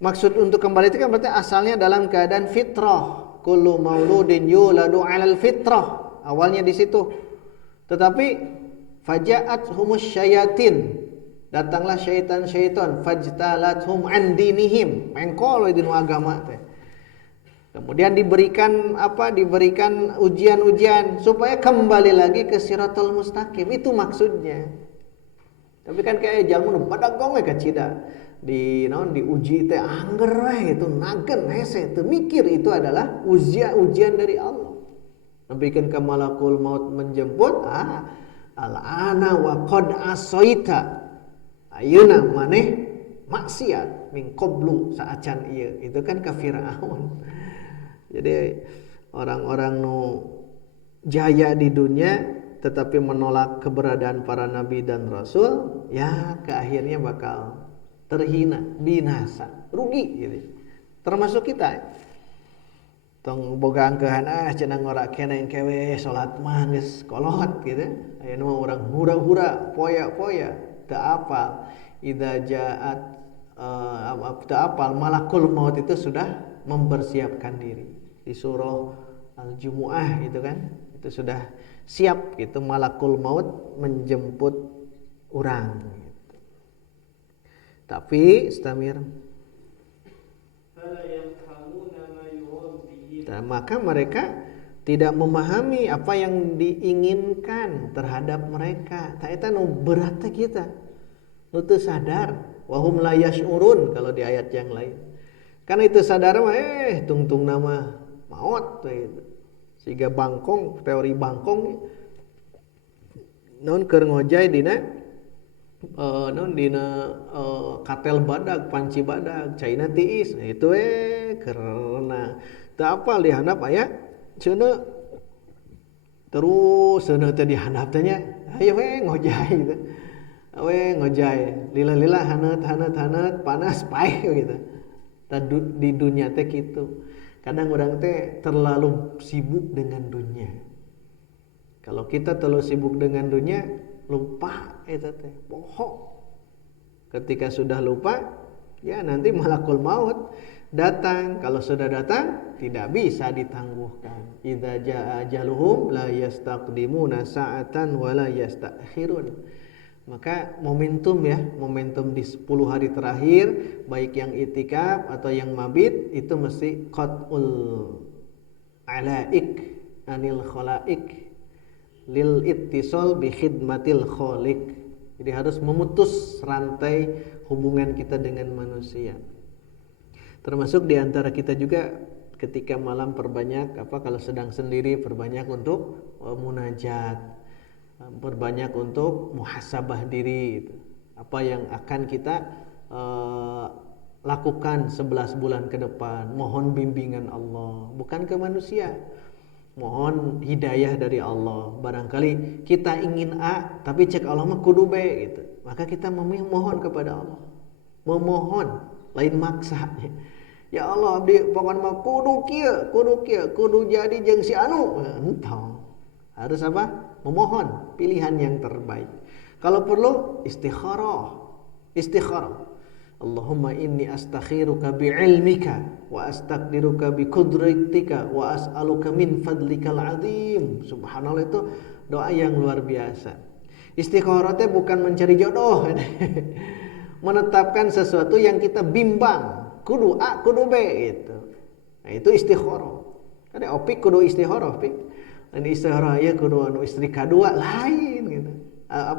maksud untuk kembali itu kan berarti asalnya dalam keadaan fitrah. Kullu mauludin yuladu 'alal fitrah. Awalnya di situ. Tetapi faja'at humus syayatin. Datanglah syaitan-syaitan fajtalathum an dinihim. Mengkol di agama teh. Kemudian diberikan ujian-ujian supaya kembali lagi ke siratal mustaqim. Itu maksudnya. Tapi kan kayak jamun padagong we kacida diuji teh angger we itu nagen hese teu mikir itu adalah ujian dari Allah. Nabikeun ka malakul maut menjemput, al-ana wa qad asaita. Ayeuna maneh maksiat min qablu saacan ieu. Itu kan ka Firaun. Jadi orang-orang nu jaya di dunia tetapi menolak keberadaan para nabi dan rasul, ya ke akhirnya bakal terhina, binasa, rugi gitu. Termasuk kita. Tong boga angkeuhan cenah ngora keneh kewe salat mah geus kolot gitu. Ayeuna mah urang hura-hura, poya-poya, teu apal. Idza ja'at teu apal malakul maut itu sudah mempersiapkan diri. Di surah Al-Jumu'ah itu kan, itu sudah siap gitu malakul maut menjemput orang gitu. Tapi istamir. Maka mereka tidak memahami apa yang diinginkan terhadap mereka. Ta eta nu berat teh kita. Nu teu sadar, wahum la yash'urun kalau di ayat yang lain. Karena itu sadar mah tungtung nama maut itu. Siga bangkong, teori bangkong naon keur ngojay dina katel badag, panci badag, caina tiis. Nah, itu karena teu apal dihandap aya cenah terus cenah teh dihandap teh nya aya we ngojay gitu. We ngojay, lila-lila haneut panas paeh gitu. Di dunia teh kitu. Kadang orang teh terlalu sibuk dengan dunia. Kalau kita terlalu sibuk dengan dunia, lupa eta teh, poho. Ketika sudah lupa, ya nanti malakul maut datang. Kalau sudah datang tidak bisa ditangguhkan. Idza jaa ajaluhum la yastaqdimuna sa'atan wa la yastakhirun. Maka momentum di 10 hari terakhir, baik yang itikaf atau yang mabit, itu mesti qat'ul alaik anil khalaik lil ittisal bi khidmatil khaliq. Jadi harus memutus rantai hubungan kita dengan manusia. Termasuk di antara kita juga ketika malam perbanyak kalau sedang sendiri perbanyak untuk munajat, perbanyak untuk muhasabah diri gitu. Apa yang akan kita lakukan 11 bulan ke depan. Mohon bimbingan Allah, bukan ke manusia. Mohon hidayah dari Allah. Barangkali kita ingin A tapi cek Allah mah kudu B gitu. Maka kita memohon kepada Allah. Memohon, lain maksa. Ya Allah abdi pokoknya mah kudu kieu, kudu jadi jeung si anu. Entong. Harus apa? Memohon pilihan yang terbaik. Kalau perlu istikharah. Allahumma inni astakhiruka bi'ilmika wa astaqdiruka biqudratika wa as'aluka min fadlikal azim. Subhanallah, itu doa yang luar biasa. Istikharah itu bukan mencari jodoh. Menetapkan sesuatu yang kita bimbang, kudu A, kudu B gitu. Nah, itu istikharah. Ada opik kudu istikharah, opik. Dan istikharah ya kudu anu istri kedua lain gitu.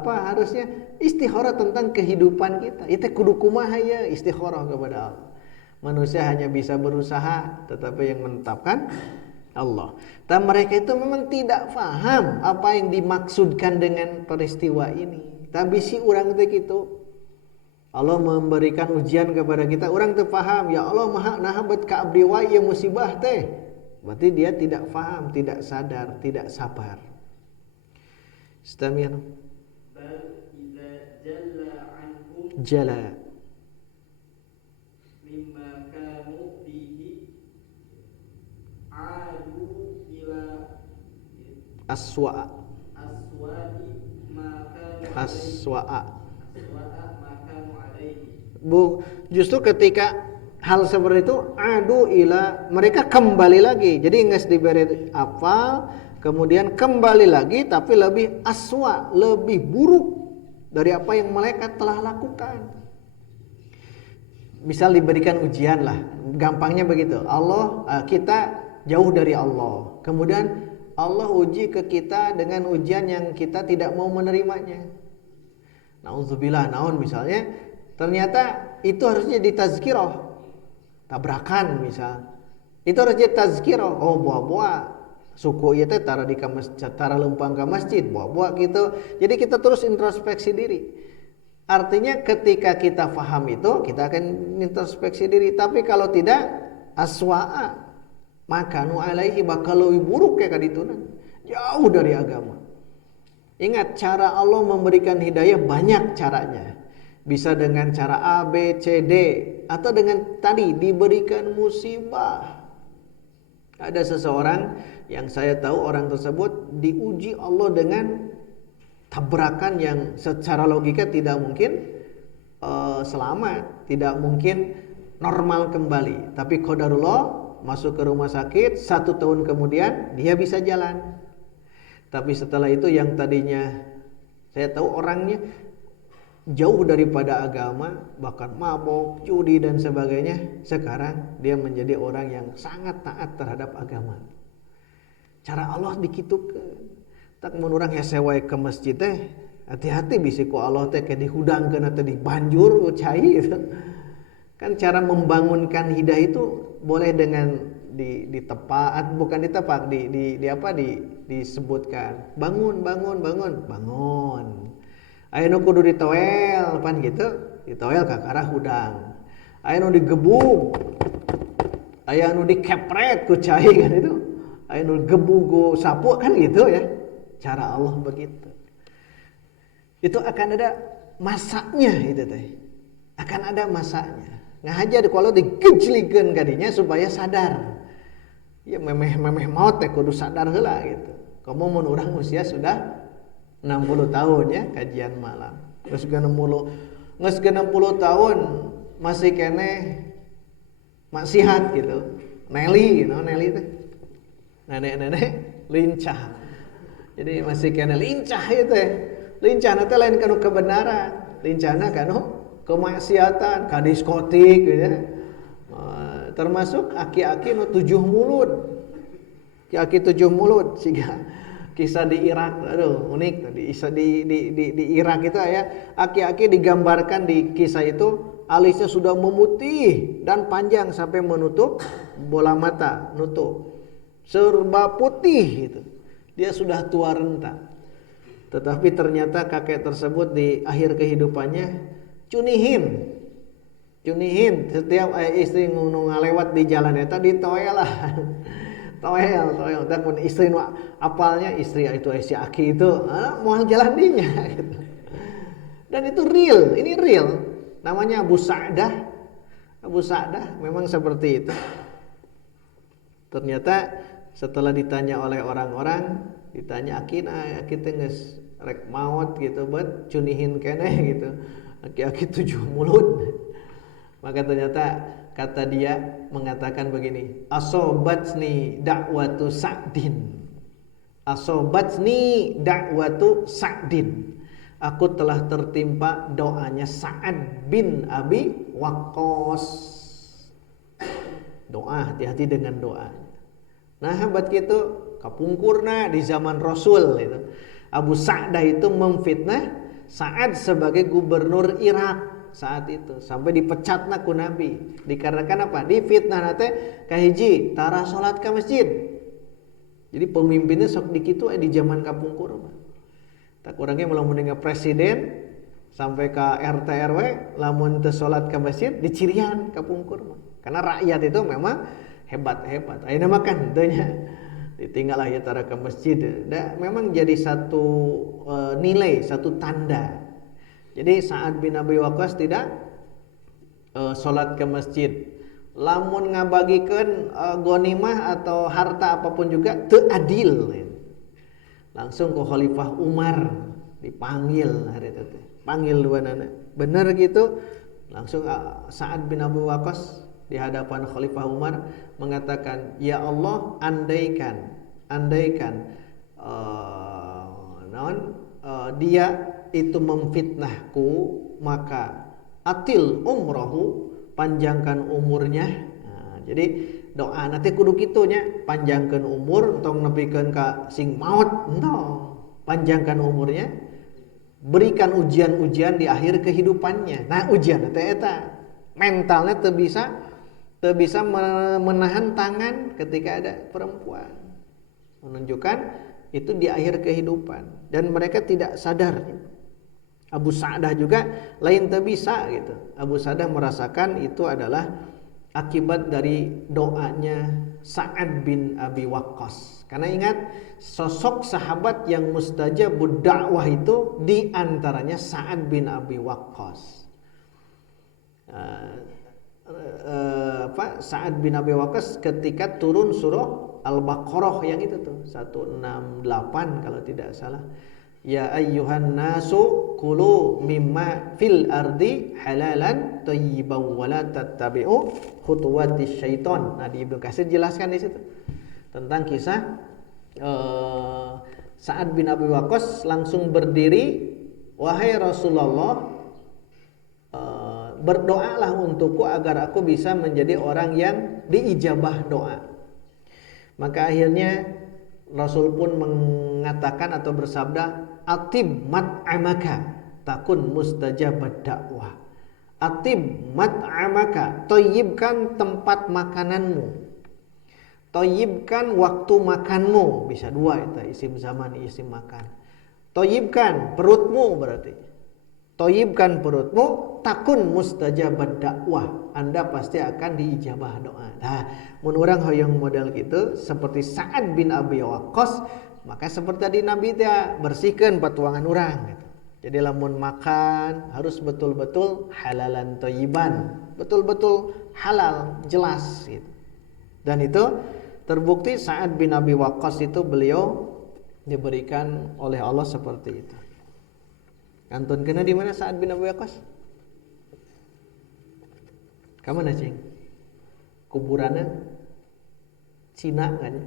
Harusnya istikharah tentang kehidupan kita. Itu kudu kumaha ya istikharah kepada Allah. Manusia hanya bisa berusaha, tetapi yang menetapkan Allah. Dan mereka itu memang tidak paham apa yang dimaksudkan dengan peristiwa ini. Tapi si orang teh gitu. Allah memberikan ujian kepada kita, orang teu paham, ya Allah maha nahabat ka abdi wa ieu musibah teh. Berarti dia tidak paham, tidak sadar, tidak sabar. Istamir. Jala mimma kanu fihi adu ila aswa'a Bu, justru ketika hal seperti itu adu ila, mereka kembali lagi. Jadi nges diberi apa, kemudian kembali lagi tapi lebih aswa, lebih buruk dari apa yang malaikat telah lakukan. Misal diberikan ujian lah, gampangnya begitu. Kita jauh dari Allah. Kemudian Allah uji ke kita dengan ujian yang kita tidak mau menerimanya. Nauzubillah, naon misalnya, ternyata itu harusnya ditazkirah. Tabrakan misal. Itu harusnya tazkirah. Oh, buah-buah suku ieu teh tara di masjid, tara lempang ka masjid, buah-buah gitu. Jadi kita terus introspeksi diri. Artinya ketika kita paham itu, kita akan introspeksi diri. Tapi kalau tidak, aswa'a makanu alaihi, bakal lebih buruk kayak kaditunan. Jauh dari agama. Ingat, cara Allah memberikan hidayah banyak caranya. Bisa dengan cara A, B, C, D, atau dengan tadi diberikan musibah. Ada seseorang yang saya tahu, orang tersebut diuji Allah dengan tabrakan yang secara logika tidak mungkin selamat, tidak mungkin normal kembali. Tapi qadarullah, masuk ke rumah sakit, 1 tahun kemudian dia bisa jalan. Tapi setelah itu yang tadinya saya tahu orangnya jauh daripada agama, bahkan mabok, judi dan sebagainya, sekarang dia menjadi orang yang sangat taat terhadap agama. Cara Allah dikitukeun. Tak mun urang hese wae ke masjid teh, hati-hati bisi ku Allah teh ke dihudangkeun atau dibanjur cai gitu. Kan cara membangunkan hidayah itu boleh dengan ditepak, bukan ditepak, disebutkan. Bangun. Aya nu kudu ditoel pan gitu, ditoel ka arah hudang. Aya nu digebug, aya nu dikepret ku cai kan itu. Aya nu gebug ku sapu kan gitu ya. Cara Allah begitu. Itu akan ada masanya itu teh. Akan ada masanya. Ngahaja kalau digejlikeun kadinya supaya sadar. Ya memeh maot teh kudu sadar heula gitu. Kamu mun urang usia sudah 60 tahun ya kajian malam. Geus 60 tahun masih keneh maksiat gitu. Nelly, you know, Nelly teh. Nenek-nenek lincah. Jadi masih kena lincah itu teh. Lincah nanti lain kanu kebenaran. Lincahna kanu kemaksiatan, ka diskotik gitu ya. Termasuk aki-aki nu 7 mulut. Aki 7 mulut siga kisah di Irak, aduh unik di Irak itu ya, aki-aki digambarkan di kisah itu alisnya sudah memutih dan panjang sampai menutup bola mata, nutup serba putih gitu. Dia sudah tua renta. Tetapi ternyata kakek tersebut di akhir kehidupannya cunihin setiap istri ngalewat di jalan eta ditoel lah. Toel dan pun istri nu apalnya istri itu si aki itu mau jalan dinya gitu. Dan itu real, ini real. Namanya Abu Sa'dah memang seperti itu. Ternyata setelah ditanya oleh orang-orang, ditanya aki teh geus rek maot gitu bet cunihin keneh gitu. Aki-aki 7 mulut. Maka ternyata kata dia mengatakan begini, asobatni da'watu Sa'din. Aku telah tertimpa doanya Sa'ad bin Abi Waqqas. Doa, hati-hati dengan doa. Nah, habat gitu kapungkurna di zaman Rasul itu. Abu Sa'dah itu memfitnah Sa'ad sebagai gubernur Irak saat itu sampai dipecatna ku Nabi. Dikarenakan apa? Difitnah nate kahiji tara salat ke masjid. Jadi pemimpinnya sok dikitu di zaman kapungkur mah. Tak kurangnya lamun dengan presiden sampai ke RT RW lamun teu salat ke masjid dicirian kapungkur mah. Karena rakyat itu memang hebat. Ayeuna mah kan teu nya. Ditinggal aya tara ke masjid. Memang jadi satu nilai, satu tanda. Jadi Sa'ad bin Abi Waqqas tidak sholat ke masjid. Lamun ngabagikeun ghanimah atau harta apapun juga teu adil. Langsung ke Khalifah Umar dipanggil hari itu. Panggil duanana. Bener gitu. Langsung Sa'ad bin Abi Waqqas di hadapan Khalifah Umar mengatakan, "Ya Allah, andaikan dia itu memfitnahku, maka atil umrahu, panjangkan umurnya." Nah, jadi doa nanti kudu kitu nya, panjangkan umur tong nepikeun ka sing maut entong, panjangkan umurnya, berikan ujian-ujian di akhir kehidupannya. Nah, ujian teh eta mentalnya teu bisa menahan tangan ketika ada perempuan, menunjukkan itu di akhir kehidupan dan mereka tidak sadar. Abu Sa'dah juga lain tak bisa gitu. Abu Sa'dah merasakan itu adalah akibat dari doanya Sa'ad bin Abi Waqqas. Karena ingat, sosok sahabat yang mustajabud dakwah itu di antaranya Sa'ad bin Abi Waqqas. Sa'ad bin Abi Waqqas ketika turun surah Al-Baqarah yang itu tuh 168 kalau tidak salah. Ya ayyuhan nasu kulu mimma fil ardi halalan thayyiban wa la tattabi'u khutuwatis syaiton. Nah, di Ibnu Katsir jelaskan di situ tentang kisah Sa'ad bin Abi Waqqas langsung berdiri, "Wahai Rasulullah, berdoalah untukku agar aku bisa menjadi orang yang diijabah doa." Maka akhirnya Rasul pun mengatakan atau bersabda, "Atib mat'amaka takun mustajabad dakwah." Atib mat'amaka, toyibkan tempat makananmu, toyibkan waktu makanmu. Bisa dua itu, isim zaman, isim makan. Toyibkan perutmu berarti. Toyibkan perutmu, takun mustajabad dakwah, Anda pasti akan diijabah doa. Nah, mun urang hoyong model gitu seperti Sa'ad bin Abi Waqqas, maka seperti tadi Nabi teh bersihkeun patuangan urang gitu. Jadi lamun makan harus betul-betul halalan thayyiban, betul-betul halal, jelas gitu. Dan itu terbukti Sa'ad bin Abi Waqqas itu beliau diberikan oleh Allah seperti itu. Kantun kena di mana Sa'ad bin Abi Waqqas? Ka mana, Cing? kuburannya Cina kan ya.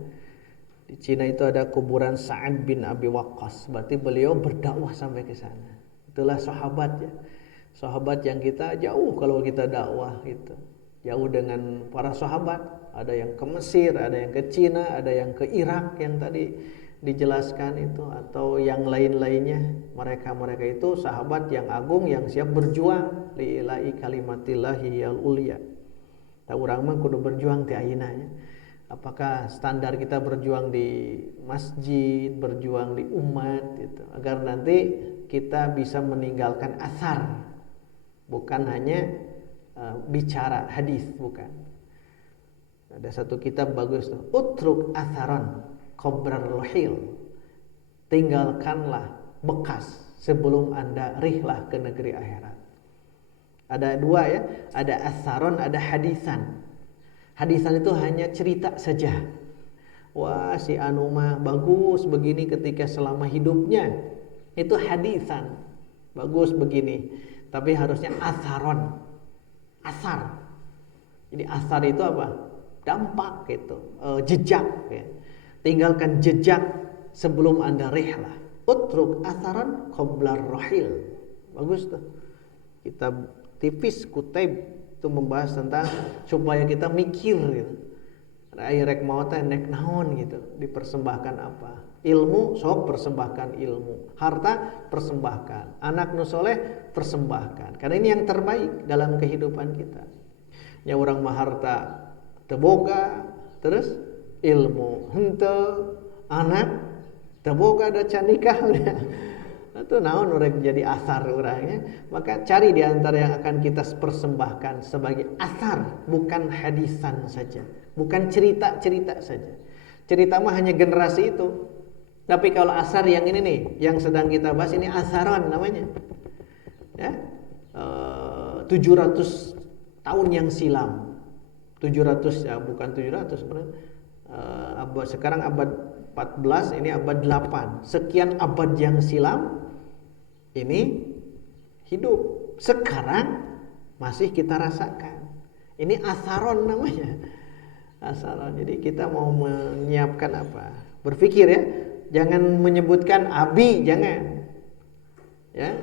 Di Cina itu ada kuburan Sa'ad bin Abi Waqqas. Berarti beliau berdakwah sampai ke sana. Itulah sahabat ya. Sahabat yang kita jauh kalau kita dakwah gitu. Jauh dengan para sahabat. Ada yang ke Mesir, ada yang ke Cina, ada yang ke Irak yang tadi dijelaskan itu, atau yang lain-lainnya. Mereka itu sahabat yang agung yang siap berjuang lillahi kalimatillahi al-ulya. Ta urang mah kudu berjuang ti ayeuna nya. Apakah standar kita berjuang di masjid, berjuang di umat gitu, agar nanti kita bisa meninggalkan asar, bukan hanya bicara hadis, bukan. Ada satu kitab bagus tuh, Utruk Atharon Qabrar Lohil. Tinggalkanlah bekas sebelum Anda rihlah ke negeri akhirat. Ada dua ya, ada atharon, ada hadisan. Hadisan itu hanya cerita saja. Wah, si anu mah bagus begini ketika selama hidupnya. Itu hadisan. Bagus begini. Tapi harusnya atharon. Asar. Jadi asar itu apa? Dampak gitu. Jejak ya. Tinggalkan jejak sebelum Anda rihlah. Utruk atharon qablar rahil. Bagus tuh. Kitab tipis Kutaib itu membahas tentang supaya kita mikir gitu. Rai rek mau teh nek naon gitu, dipersembahkan apa? Ilmu sok persembahkan ilmu, harta persembahkan, anak nu soleh persembahkan. Karena ini yang terbaik dalam kehidupan kita. Nya urang mah harta teu boga, terus ilmu henteu, anak teu boga da can nikah udah. Itu naon urang jadi asar urangnya. Maka cari di antara yang akan kita persembahkan sebagai asar, bukan hadisan saja, bukan cerita-cerita saja. Cerita mah hanya generasi itu. Tapi kalau asar yang ini nih, yang sedang kita bahas ini asaran namanya. Ya. 700 tahun yang silam. 700 ya, bukan 700 sebenarnya. Sekarang abad 14, ini abad 8. Sekian abad yang silam ini hidup. Sekarang masih kita rasakan. Ini asaron namanya. Asaron. Jadi kita mau menyiapkan apa? Berpikir ya. Jangan menyebutkan abi, jangan. Ya.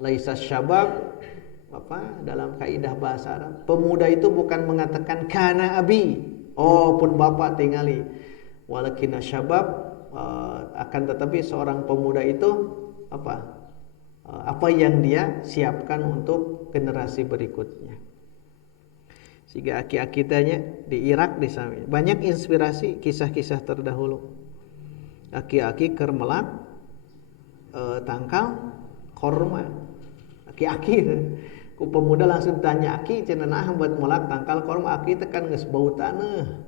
Laisa syabab apa dalam kaidah bahasa Arab. Pemuda itu bukan mengatakan kana abi. Oh, pun bapak tingali. Walakin syabab akan tetapi seorang pemuda itu apa yang dia siapkan untuk generasi berikutnya. Sehingga aki-aki tanya di Irak di sana banyak inspirasi kisah-kisah terdahulu. Aki-aki keur melak tangkal korma. Aki-aki ku pemuda langsung tanya aki cenah naha buat melak tangkal korma, aki teh kan geus bau taneuh.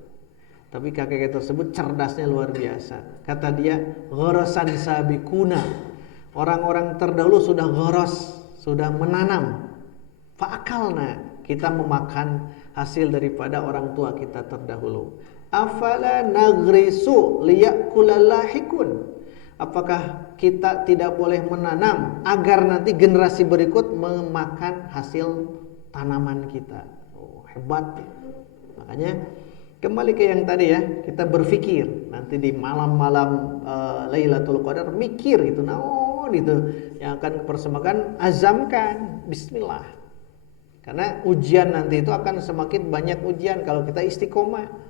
Tapi kakek tersebut cerdasnya luar biasa. Kata dia, gharasan sabikuna. Orang-orang terdahulu sudah gharas, sudah menanam. Fa'akalna, kita memakan hasil daripada orang tua kita terdahulu. Afala nagrisu liyakulalahikun. Apakah kita tidak boleh menanam agar nanti generasi berikut memakan hasil tanaman kita? Oh, hebat. Makanya kembali ke yang tadi ya, kita berpikir nanti di malam-malam Lailatul Qadar mikir gitu, naon itu yang akan persembahkan, azamkan bismillah. Karena ujian nanti itu akan semakin banyak ujian kalau kita istiqomah.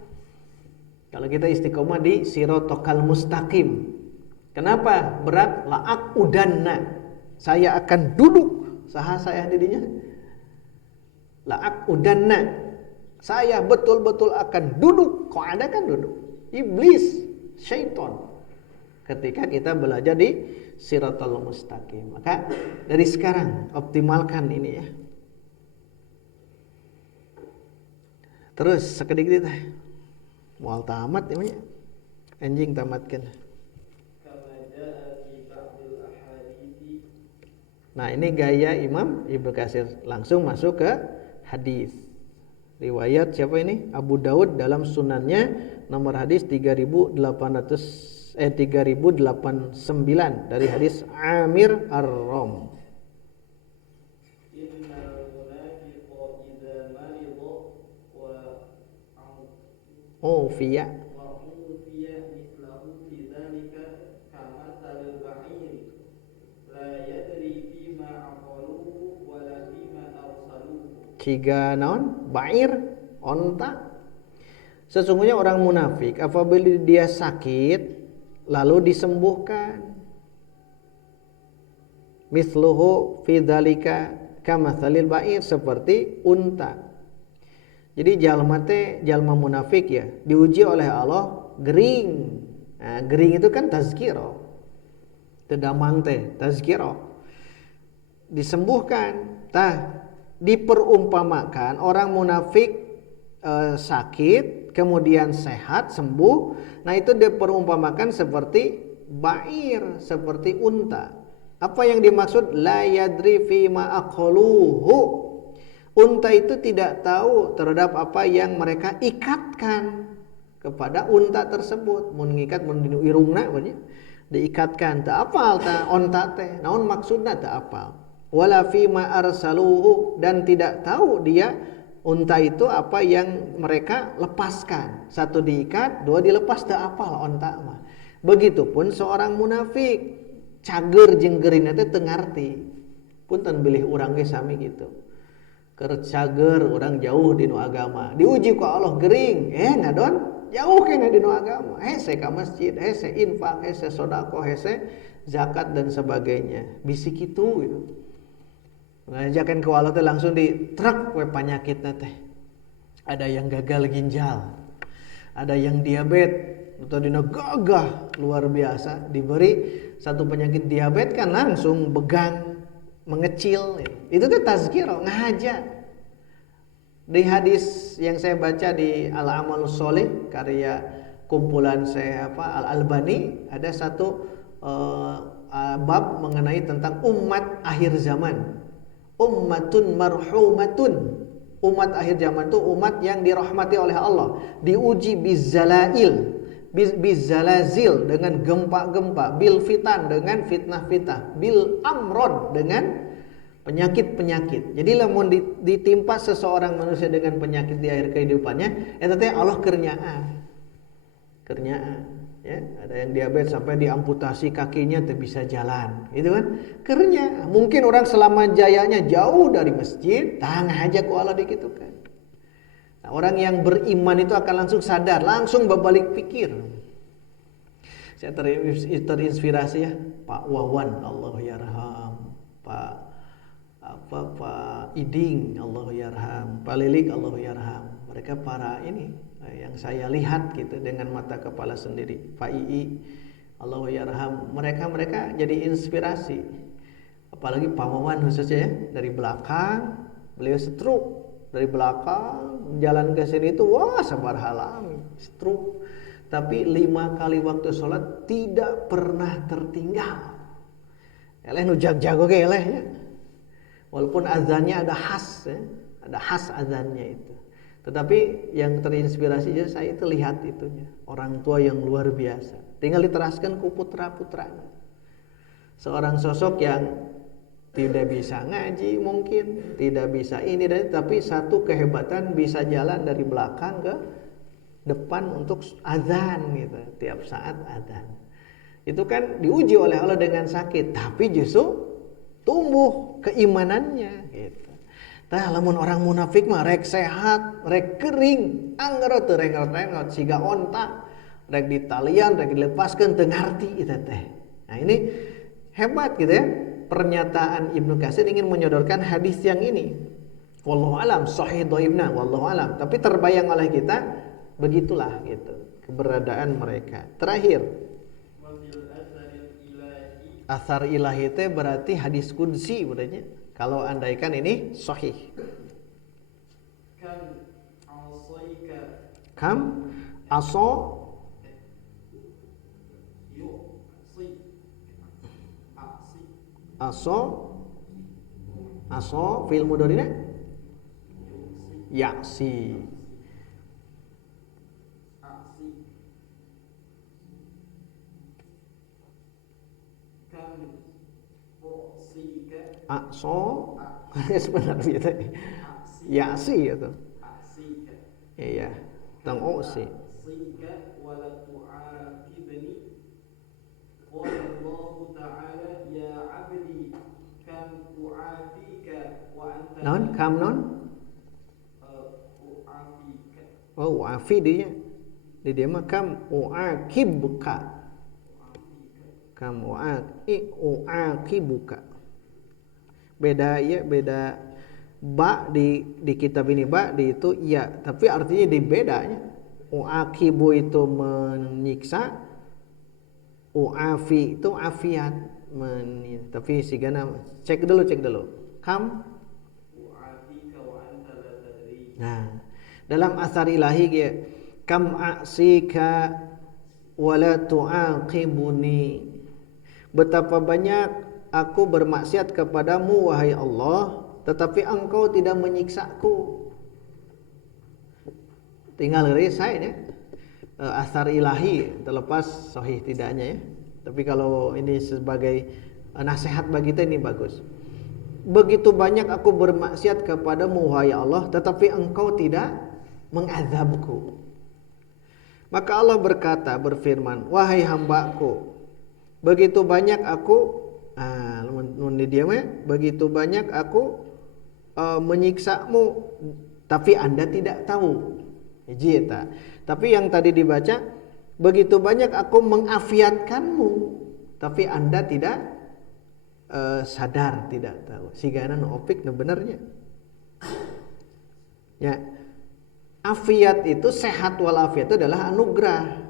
Kalau kita istiqomah di sirotokal mustaqim. Kenapa berat? La'ak udanna. Saya akan duduk. Saha saya didinya? La'ak udanna. Saya betul-betul akan duduk. Kok ada kan duduk? Iblis, syaitan. Ketika kita belajar di siratal mustaqim. Maka dari sekarang optimalkan ini ya. Terus sekedikit mual tamat ya. Anjing tamatkan. Nah, ini gaya Imam Ibnu Katsir langsung masuk ke hadis. Riwayat siapa ini? Abu Daud dalam sunannya nomor hadis 3089 dari hadis Amir Ar-Rom. Ufiya. وأوفي مثله في ذلك كمثل البعير لا يدري فيما عقلوه ولا فيما أرسلوه. Ciga naon? Bair, onta. Sesungguhnya orang munafik apabila dia sakit lalu disembuhkan. Mithluhu fi dzalika kamatsalil ba'ir, seperti unta. Jadi jalma munafik ya, diuji oleh Allah gering. Nah, gering itu kan tazkirah. Tedamang teh tazkirah. Disembuhkan. Diperumpamakan orang munafik sakit kemudian sehat sembuh. Nah, itu diperumpamakan seperti ba'ir, seperti unta. Apa yang dimaksud? La yadri fima aqaluhu. Unta itu tidak tahu terhadap apa yang mereka ikatkan kepada unta tersebut. Mun ngikat mun dinu irungna berarti diikatkan. Teu apal ta onta teh. Naon maksudna teu apal. Wala fima arsaluhu, dan tidak tahu dia unta itu apa yang mereka lepaskan. Satu diikat, dua dilepas, teu apal onta mah. Begitupun seorang munafik. Cager jeung geurinna teh teu ngarti. Punten bilih urang ge sami kitu. Keur cager urang jauh dinu agama. Diuji ku Allah gering, ngadon jauh kena dinu agama. Hese ka masjid, hese infak, hese sedekah, hese zakat dan sebagainya. Bisi kitu gitu. Ngajakeun ku Allah teh langsung ditrek we panyakitna teh. Ada yang gagal ginjal. Ada yang diabetes. Atau dina gagah luar biasa, diberi satu penyakit diabetes kan langsung begang, mengecil. Itu tuh tazkirah, ngahaja. Di hadis yang saya baca di Al-Amalus Sholih karya kumpulan saya Al-Albani, ada satu bab mengenai tentang umat akhir zaman. Ummatun marhumatun. Umat akhir zaman itu umat yang dirahmati oleh Allah, diuji bizzalail, bizzalazil dengan gempa-gempa, bil fitan dengan fitnah-fitnah, bil amrod dengan penyakit-penyakit. Jadi lamun ditimpa seseorang manusia dengan penyakit di akhir kehidupannya, eta teh Allah kernyaan. Ya, ada yang diabetes sampai diamputasi kakinya teu bisa jalan, gitu kan? Kernya. Mungkin orang selama jayanya jauh dari masjid, ngahaja ku Allah dikitukan. Nah, orang yang beriman itu akan langsung sadar, langsung berbalik pikir. Saya terinspirasi ya, Pak Wawan, Allah yarham, Pak Iding, Allah yarham, Pak Lilik, Allah yarham. Mereka para ini yang saya lihat gitu dengan mata kepala sendiri. Pak Ii, Allah yarham. Mereka jadi inspirasi. Apalagi Pak Wawan khususnya ya, dari belakang beliau stroke. Dari belakang jalan ke sini itu sabar halami stroke, tapi 5 kali waktu sholat tidak pernah tertinggal. Eleh nu jago ge elehnya, walaupun azannya ada khas ya, ada khas azannya itu. Tetapi yang terinspirasi saya itu lihat itunya, orang tua yang luar biasa. Tinggal diteraskan ku putra-putranya. Seorang sosok yang tidak bisa ngaji mungkin, tidak bisa ini dan tapi satu kehebatan bisa jalan dari belakang ke depan untuk azan gitu, tiap saat azan. Itu kan diuji oleh Allah dengan sakit, tapi justru tumbuh keimanannya gitu. Tah lamun orang munafik mah rek sehat, rek kering, anggar teu rengot-rengot siga onta, rek ditalian, rek dilepaskeun teu ngarti eta teh. Nah, ini hebat gitu ya. Pernyataan Ibnu Katsir ingin menyodorkan hadis yang ini. Wallahu alam, sahih dhaifna, wallahu alam. Tapi terbayang oleh kita begitulah gitu keberadaan mereka. Terakhir, asar ilahi itu berarti hadis qudsi berarti. Kalau andaikan ini sahih. Kam aso aso fi'il mudhari'na ya'si. Aso sebenarnya tadi ya'si itu. Iya, tang osi. أعصيك ولا تعاقبني قال الله تعالى يا عبدي كم أعافيك وأنت Non, kam non? أعافيك Oh, uafi dia. Di dia mah kam uakibuka. Kam uakibuka. Beda ya, beda ba di kitab ini ba di itu ya, tapi artinya di bedanya. Uakibu itu menyiksa, uafi itu afiat. Tapi sigana cek dulu. Kam. أعافيك وأنت لا تدري. Nah, dalam asar ilahi dia kam a'sika wala tu'aqibuni. Betapa banyak aku bermaksiat kepadamu wahai Allah, tetapi engkau tidak menyiksaku. Tinggal saya ya. Asar ilahi terlepas sahih tidaknya ya. Tapi kalau ini sebagai nasihat bagi kita ini bagus. Begitu banyak aku bermaksiat kepadamu wahai Allah, tetapi engkau tidak mengazabku. Maka Allah berfirman, wahai hambaku, begitu banyak aku begitu banyak aku menyiksamu, tapi Anda tidak tahu. Jita. Tapi yang tadi dibaca, begitu banyak aku mengafiatkanmu, tapi Anda tidak sadar, tidak tahu. Sigana nu opik nu benernya. Ya. Afiat itu, sehat walafiat itu adalah anugerah.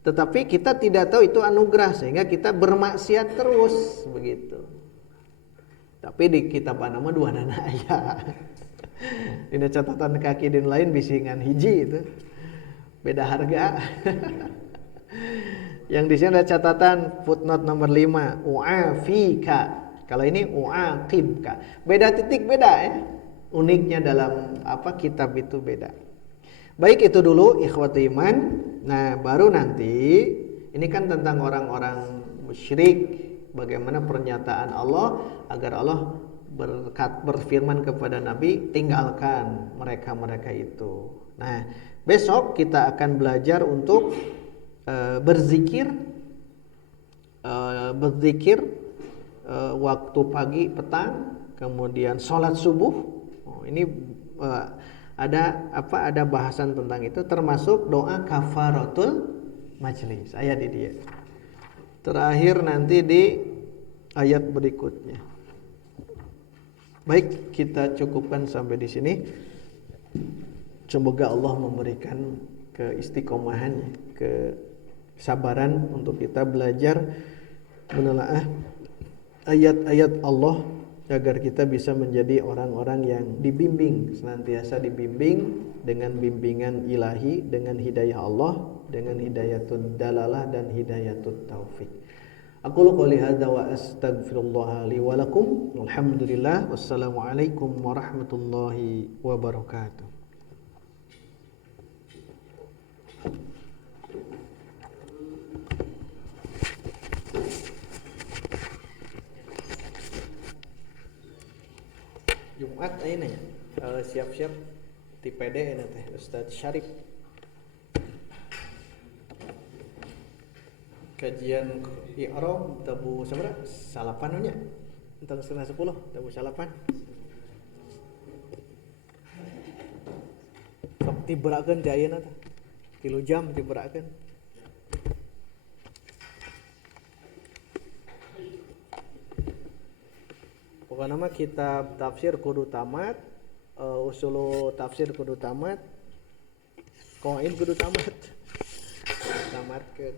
Tetapi kita tidak tahu itu anugerah, sehingga kita bermaksiat terus begitu. Tapi di kitab nama dua nana aya. Dina catatan kaki din lain bisingan hiji itu. Beda harga. Yang di sini ada catatan footnote nomor 5, u'afika. Kalau ini u'aqibka. Beda titik, beda ya. Uniknya dalam kitab itu beda. Baik, itu dulu ikhwati iman. Nah, baru nanti ini kan tentang orang-orang musyrik, bagaimana pernyataan Allah agar Allah berfirman kepada Nabi, tinggalkan mereka-mereka itu. Nah, besok kita akan belajar untuk berzikir waktu pagi, petang, kemudian sholat subuh. Ini ada bahasan tentang itu, termasuk doa kafaratul majlis. Ayat di dia. Terakhir nanti di ayat berikutnya. Baik, kita cukupkan sampai di sini. Semoga Allah memberikan keistiqomahan, kesabaran untuk kita belajar menelaah ayat-ayat Allah agar kita bisa menjadi orang-orang yang dibimbing, senantiasa dibimbing dengan bimbingan ilahi, dengan hidayah Allah, dengan hidayatud dalalah dan hidayatud taufik. Aqulu qouli hadza wa astaghfirullah li wa lakum. Alhamdulillah, wassalamualaikum warahmatullahi wabarakatuh. Jumat ayeuna nya siap-siap ti PD teh Ustaz Syarif. Kajian i'rab tabu sabaraha? Salapan nya. Entar 9:30 tabu salapan. Sok tiberakeun ti ayeuna teh. 3 jam tiberakeun. Pokoknya nama kitab tafsir kudu tamat, usulu tafsir kudu tamat, qawaid kudu tamat. Tamatkeun.